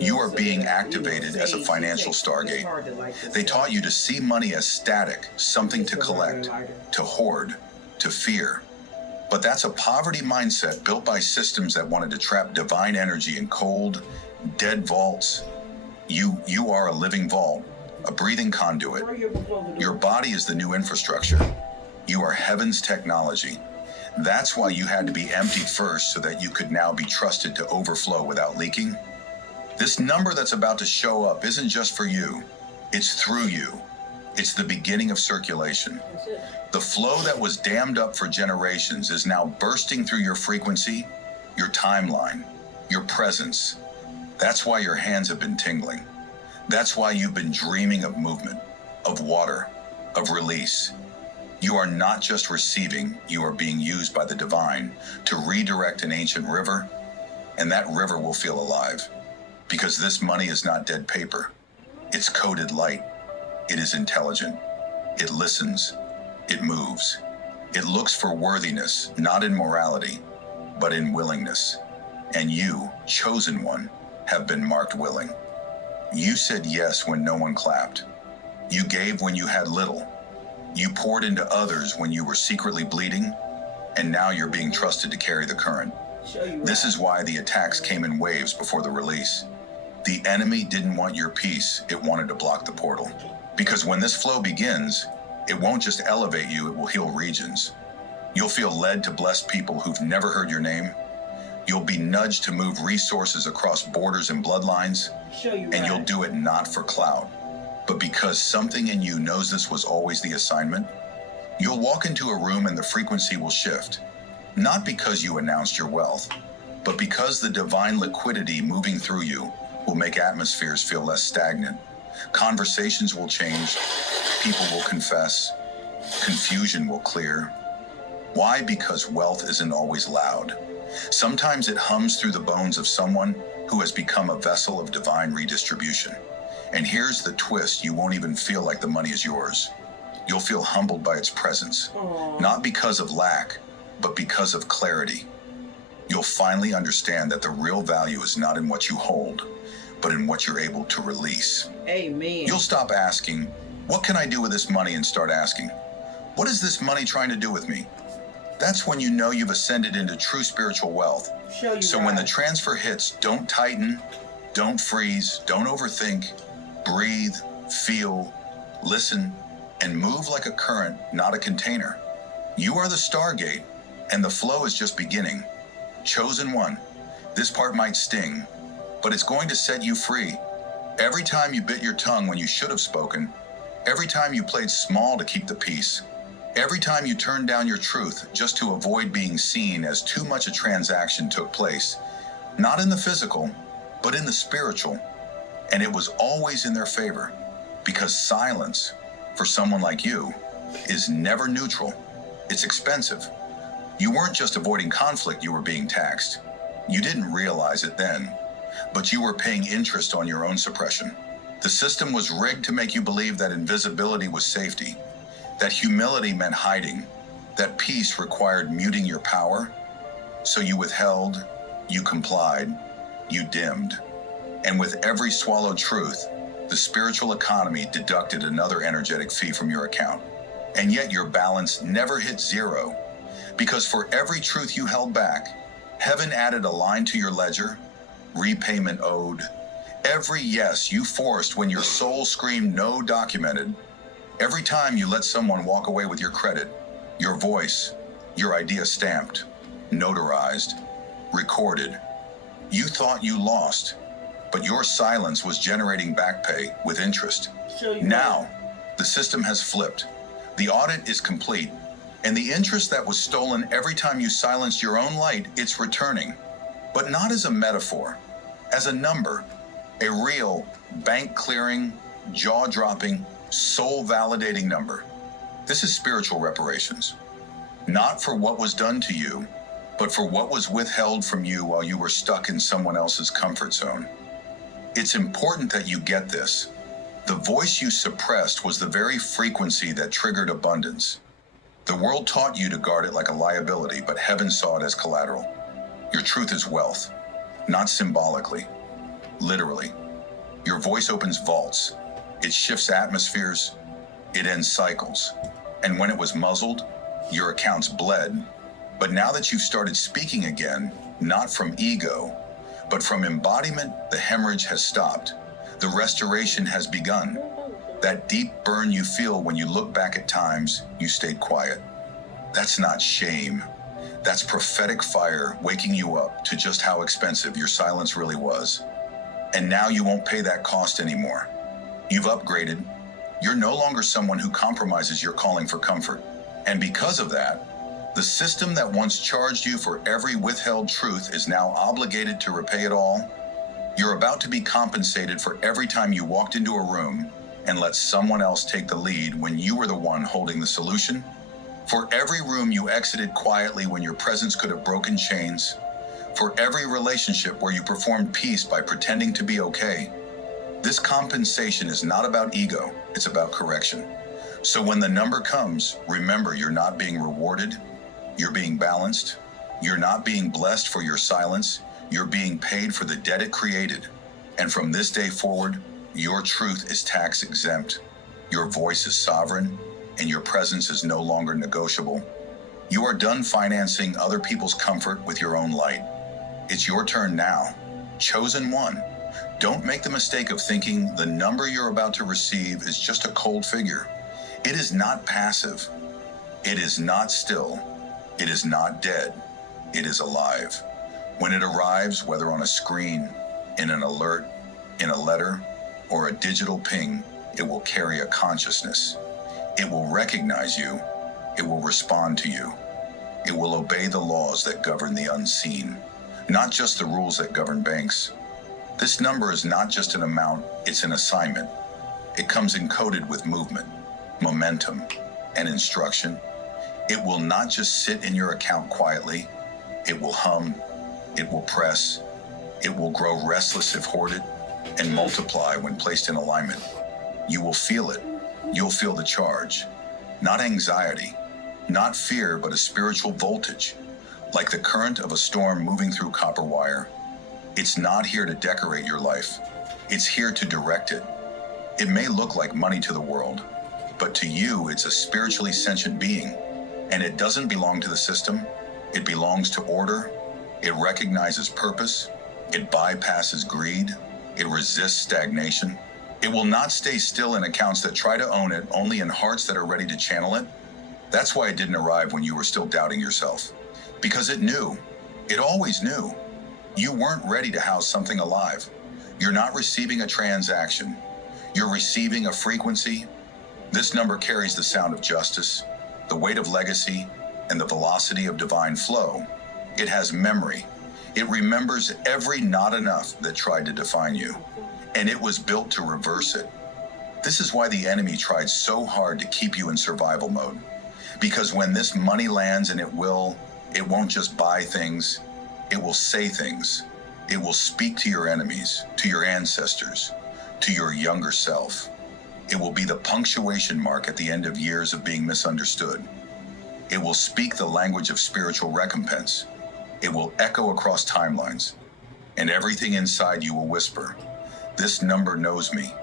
You are being activated as a financial stargate. They taught you to see money as static, something to collect, to hoard, to fear. But that's a poverty mindset built by systems that wanted to trap divine energy in cold, dead vaults. You are a living vault, a breathing conduit. Your body is the new infrastructure. You are heaven's technology. That's why you had to be emptied first so that you could now be trusted to overflow without leaking. This number that's about to show up isn't just for you. It's through you. It's the beginning of circulation. The flow that was dammed up for generations is now bursting through your frequency, your timeline, your presence. That's why your hands have been tingling. That's why you've been dreaming of movement, of water, of release. You are not just receiving, you are being used by the divine to redirect an ancient river, and that river will feel alive. Because this money is not dead paper. It's coded light. It is intelligent. It listens. It moves. It looks for worthiness, not in morality, but in willingness. And you, chosen one, have been marked willing. You said yes when no one clapped. You gave when you had little. You poured into others when you were secretly bleeding, and now you're being trusted to carry the current. This is why the attacks came in waves before the release. The enemy didn't want your peace, it wanted to block the portal. Because when this flow begins, it won't just elevate you, it will heal regions. You'll feel led to bless people who've never heard your name. You'll be nudged to move resources across borders and bloodlines, and you'll do it not for clout, but because something in you knows this was always the assignment. You'll walk into a room and the frequency will shift, not because you announced your wealth, but because the divine liquidity moving through you will make atmospheres feel less stagnant. Conversations will change, people will confess, confusion will clear. Why? Because wealth isn't always loud. Sometimes it hums through the bones of someone who has become a vessel of divine redistribution. And here's the twist, you won't even feel like the money is yours. You'll feel humbled by its presence, not because of lack, but because of clarity. You'll finally understand that the real value is not in what you hold, but in what you're able to release. Amen. You'll stop asking, what can I do with this money, and start asking, what is this money trying to do with me? That's when you know you've ascended into true spiritual wealth. So when the transfer hits, don't tighten, don't freeze, don't overthink, breathe, feel, listen, and move like a current, not a container. You are the stargate, and the flow is just beginning. Chosen one. This part might sting, but it's going to set you free. Every time you bit your tongue when you should have spoken, every time you played small to keep the peace, every time you turned down your truth just to avoid being seen as too much a transaction took place, not in the physical, but in the spiritual. And it was always in their favor, because silence, for someone like you, is never neutral. It's expensive. You weren't just avoiding conflict, you were being taxed. You didn't realize it then, but you were paying interest on your own suppression. The system was rigged to make you believe that invisibility was safety, that humility meant hiding, that peace required muting your power. So you withheld, you complied, you dimmed. And with every swallowed truth, the spiritual economy deducted another energetic fee from your account. And yet your balance never hit zero, because for every truth you held back, heaven added a line to your ledger, repayment owed. Every yes you forced when your soul screamed no documented. Every time you let someone walk away with your credit, your voice, your idea stamped, notarized, recorded. You thought you lost, but your silence was generating back pay with interest. Now, the system has flipped. The audit is complete, and the interest that was stolen every time you silenced your own light, it's returning. But not as a metaphor, as a number, a real bank-clearing, jaw-dropping, soul-validating number. This is spiritual reparations. Not for what was done to you, but for what was withheld from you while you were stuck in someone else's comfort zone. It's important that you get this. The voice you suppressed was the very frequency that triggered abundance. The world taught you to guard it like a liability, but heaven saw it as collateral. Your truth is wealth, not symbolically, literally. Your voice opens vaults. It shifts atmospheres. It ends cycles. And when it was muzzled, your accounts bled. But now that you've started speaking again, not from ego, but from embodiment, the hemorrhage has stopped. The restoration has begun. That deep burn you feel when you look back at times you stayed quiet. That's not shame. That's prophetic fire waking you up to just how expensive your silence really was. And now you won't pay that cost anymore. You've upgraded. You're no longer someone who compromises your calling for comfort. And because of that, the system that once charged you for every withheld truth is now obligated to repay it all. You're about to be compensated for every time you walked into a room and let someone else take the lead when you were the one holding the solution. For every room you exited quietly when your presence could have broken chains. For every relationship where you performed peace by pretending to be okay. This compensation is not about ego, it's about correction. So when the number comes, remember you're not being rewarded, you're being balanced. You're not being blessed for your silence, you're being paid for the debt it created. And from this day forward, your truth is tax exempt. Your voice is sovereign, and your presence is no longer negotiable. You are done financing other people's comfort with your own light. It's your turn now. Chosen one. Don't make the mistake of thinking the number you're about to receive is just a cold figure. It is not passive. It is not still. It is not dead. It is alive. When it arrives, whether on a screen, in an alert, in a letter, or a digital ping, it will carry a consciousness. It will recognize you. It will respond to you. It will obey the laws that govern the unseen, not just the rules that govern banks. This number is not just an amount, it's an assignment. It comes encoded with movement, momentum, and instruction. It will not just sit in your account quietly. It will hum. It will press. It will grow restless if hoarded, and multiply when placed in alignment. You will feel it. You'll feel the charge. Not anxiety, not fear, but a spiritual voltage, like the current of a storm moving through copper wire. It's not here to decorate your life. It's here to direct it. It may look like money to the world, but to you, it's a spiritually sentient being, and it doesn't belong to the system. It belongs to order. It recognizes purpose. It bypasses greed. It resists stagnation. It will not stay still in accounts that try to own it, only in hearts that are ready to channel it. That's why it didn't arrive when you were still doubting yourself. Because it knew. It always knew. You weren't ready to house something alive. You're not receiving a transaction. You're receiving a frequency. This number carries the sound of justice, the weight of legacy, and the velocity of divine flow. It has memory. It remembers every not enough that tried to define you, and it was built to reverse it. This is why the enemy tried so hard to keep you in survival mode. Because when this money lands, and it won't just buy things, it will say things. It will speak to your enemies, to your ancestors, to your younger self. It will be the punctuation mark at the end of years of being misunderstood. It will speak the language of spiritual recompense. It will echo across timelines. And everything inside you will whisper, "This number knows me,"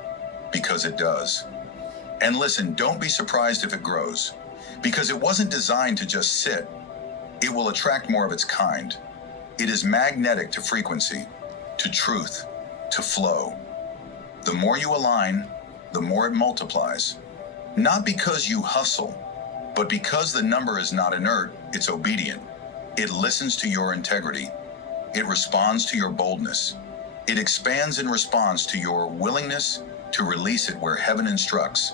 because it does. And listen, don't be surprised if it grows, because it wasn't designed to just sit. It will attract more of its kind. It is magnetic to frequency, to truth, to flow. The more you align, the more it multiplies. Not because you hustle, but because the number is not inert, it's obedient. It listens to your integrity. It responds to your boldness. It expands in response to your willingness to release it where heaven instructs.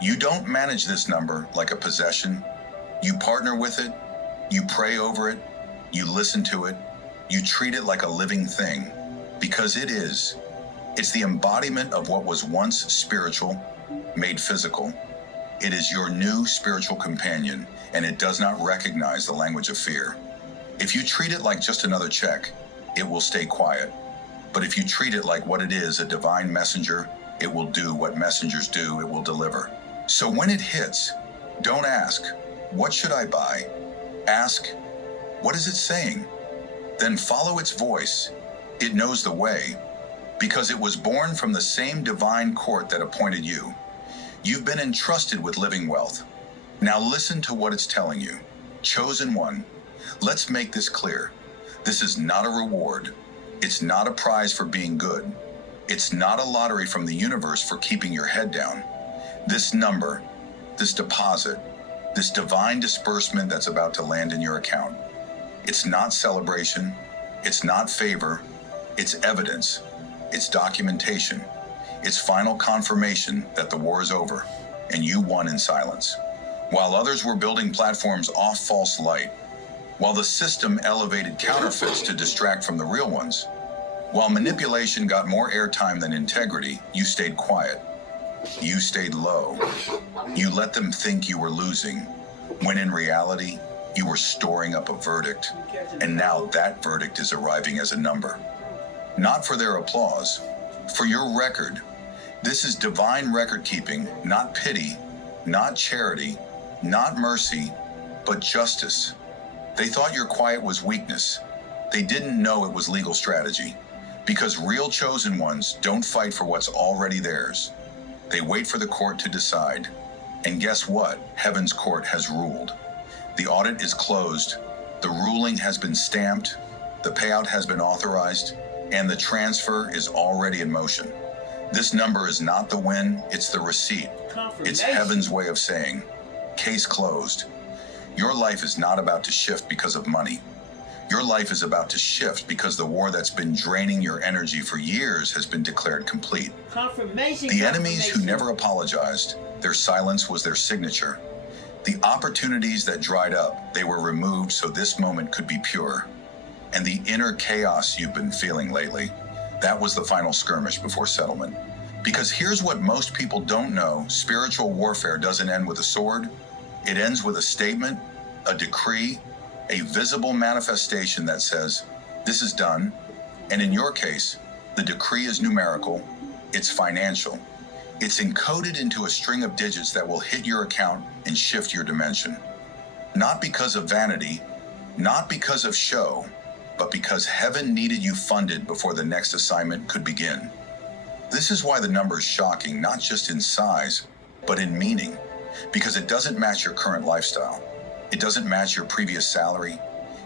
You don't manage this number like a possession. You partner with it. You pray over it. You listen to it. You treat it like a living thing, because it is. It's the embodiment of what was once spiritual, made physical. It is your new spiritual companion, and it does not recognize the language of fear. If you treat it like just another check, it will stay quiet. But if you treat it like what it is, a divine messenger, it will do what messengers do, it will deliver. So when it hits, don't ask, "What should I buy?" Ask, "What is it saying?" Then follow its voice. It knows the way, because it was born from the same divine court that appointed you. You've been entrusted with living wealth. Now listen to what it's telling you. Chosen one, let's make this clear. This is not a reward. It's not a prize for being good. It's not a lottery from the universe for keeping your head down. This number, this deposit, this divine disbursement that's about to land in your account. It's not celebration. It's not favor. It's evidence. It's documentation. It's final confirmation that the war is over and you won in silence. While others were building platforms off false light, while the system elevated counterfeits to distract from the real ones, while manipulation got more airtime than integrity, you stayed quiet. You stayed low. You let them think you were losing, when in reality, you were storing up a verdict. And now that verdict is arriving as a number. Not for their applause, for your record. This is divine record keeping, not pity, not charity, not mercy, but justice. They thought your quiet was weakness. They didn't know it was legal strategy. Because real chosen ones don't fight for what's already theirs. They wait for the court to decide. And guess what? Heaven's court has ruled. The audit is closed. The ruling has been stamped. The payout has been authorized. And the transfer is already in motion. This number is not the win, it's the receipt. It's heaven's way of saying, case closed. Your life is not about to shift because of money. Your life is about to shift because the war that's been draining your energy for years has been declared complete. The enemies who never apologized, their silence was their signature. The opportunities that dried up, they were removed so this moment could be pure. And the inner chaos you've been feeling lately, that was the final skirmish before settlement. Because here's what most people don't know, spiritual warfare doesn't end with a sword. It ends with a statement, a decree, a visible manifestation that says, this is done. And in your case, the decree is numerical, it's financial. It's encoded into a string of digits that will hit your account and shift your dimension. Not because of vanity, not because of show, but because heaven needed you funded before the next assignment could begin. This is why the number is shocking, not just in size, but in meaning, because it doesn't match your current lifestyle. It doesn't match your previous salary.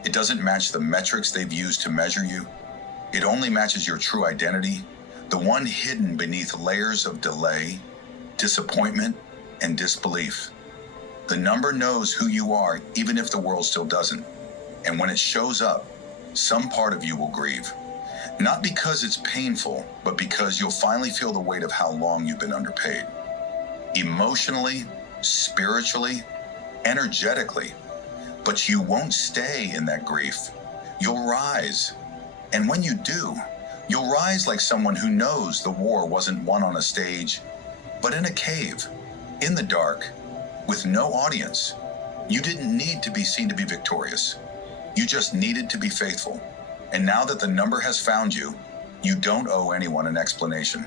It doesn't match the metrics they've used to measure you. It only matches your true identity, the one hidden beneath layers of delay, disappointment, and disbelief. The number knows who you are, even if the world still doesn't. And when it shows up, some part of you will grieve. Not because it's painful, but because you'll finally feel the weight of how long you've been underpaid. Emotionally, spiritually, energetically. But you won't stay in that grief. You'll rise. And when you do, you'll rise like someone who knows the war wasn't won on a stage, but in a cave, in the dark, with no audience. You didn't need to be seen to be victorious. You just needed to be faithful. And now that the number has found you, you don't owe anyone an explanation.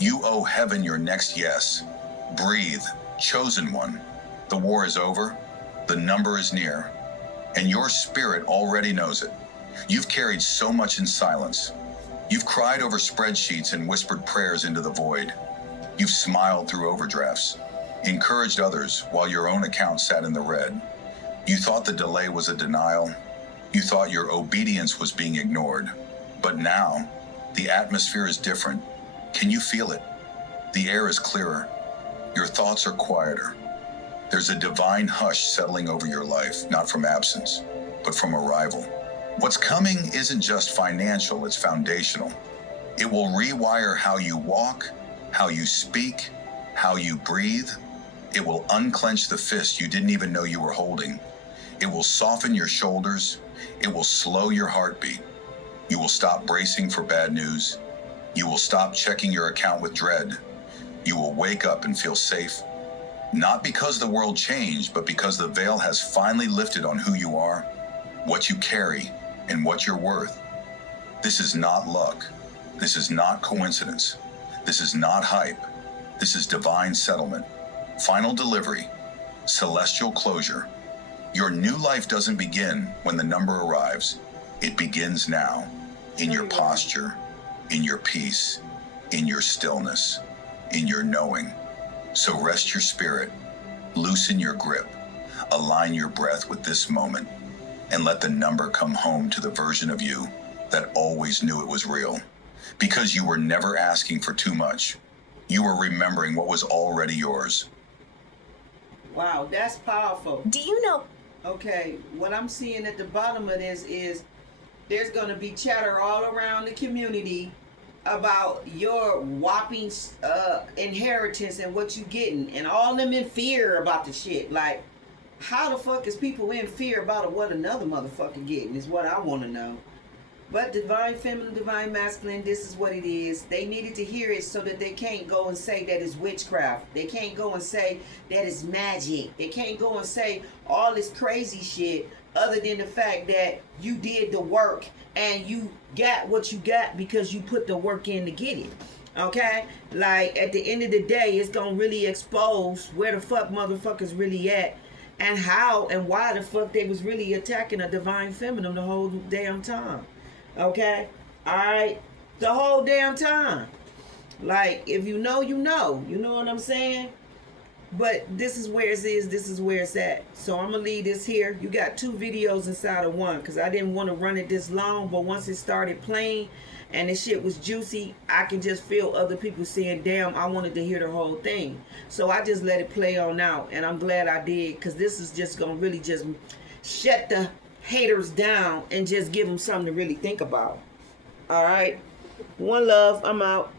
You owe heaven your next yes. Breathe, chosen one. The war is over. The number is near. And your spirit already knows it. You've carried so much in silence. You've cried over spreadsheets and whispered prayers into the void. You've smiled through overdrafts, encouraged others while your own account sat in the red. You thought the delay was a denial. You thought your obedience was being ignored. But now, the atmosphere is different. Can you feel it? The air is clearer. Your thoughts are quieter. There's a divine hush settling over your life, not from absence, but from arrival. What's coming isn't just financial, it's foundational. It will rewire how you walk, how you speak, how you breathe. It will unclench the fist you didn't even know you were holding. It will soften your shoulders. It will slow your heartbeat. You will stop bracing for bad news. You will stop checking your account with dread. You will wake up and feel safe. Not because the world changed, but because the veil has finally lifted on who you are, what you carry, and what you're worth. This is not luck. This is not coincidence. This is not hype. This is divine settlement, final delivery, celestial closure. Your new life doesn't begin when the number arrives. It begins now, in your posture, in your peace, in your stillness, in your knowing. So rest your spirit, loosen your grip, align your breath with this moment, and let the number come home to the version of you that always knew it was real. Because you were never asking for too much. You were remembering what was already yours. Wow, that's powerful. Do you know? Okay, what I'm seeing at the bottom of this is there's going to be chatter all around the community about your whopping inheritance and what you getting, and all them in fear about the shit. Like, how the fuck is people in fear about what another motherfucker getting is what I want to know. But divine feminine, divine masculine, this is what it is. They needed to hear it so that they can't go and say that it's witchcraft. They can't go and say that it's magic. They can't go and say all this crazy shit other than the fact that you did the work and you got what you got because you put the work in to get it. Okay? Like, at the end of the day, it's going to really expose where the fuck motherfuckers really at, and how and why the fuck they was really attacking a divine feminine the whole damn time. Okay? Alright? The whole damn time. Like, if you know, you know. You know what I'm saying? But this is where it is. This is where it's at. So I'm going to leave this here. You got 2 videos inside of one, because I didn't want to run it this long. But once it started playing and this shit was juicy, I can just feel other people saying, damn, I wanted to hear the whole thing. So I just let it play on out. And I'm glad I did, because this is just going to really just shut the haters down and just give them something to really think about. All right? One love. I'm out.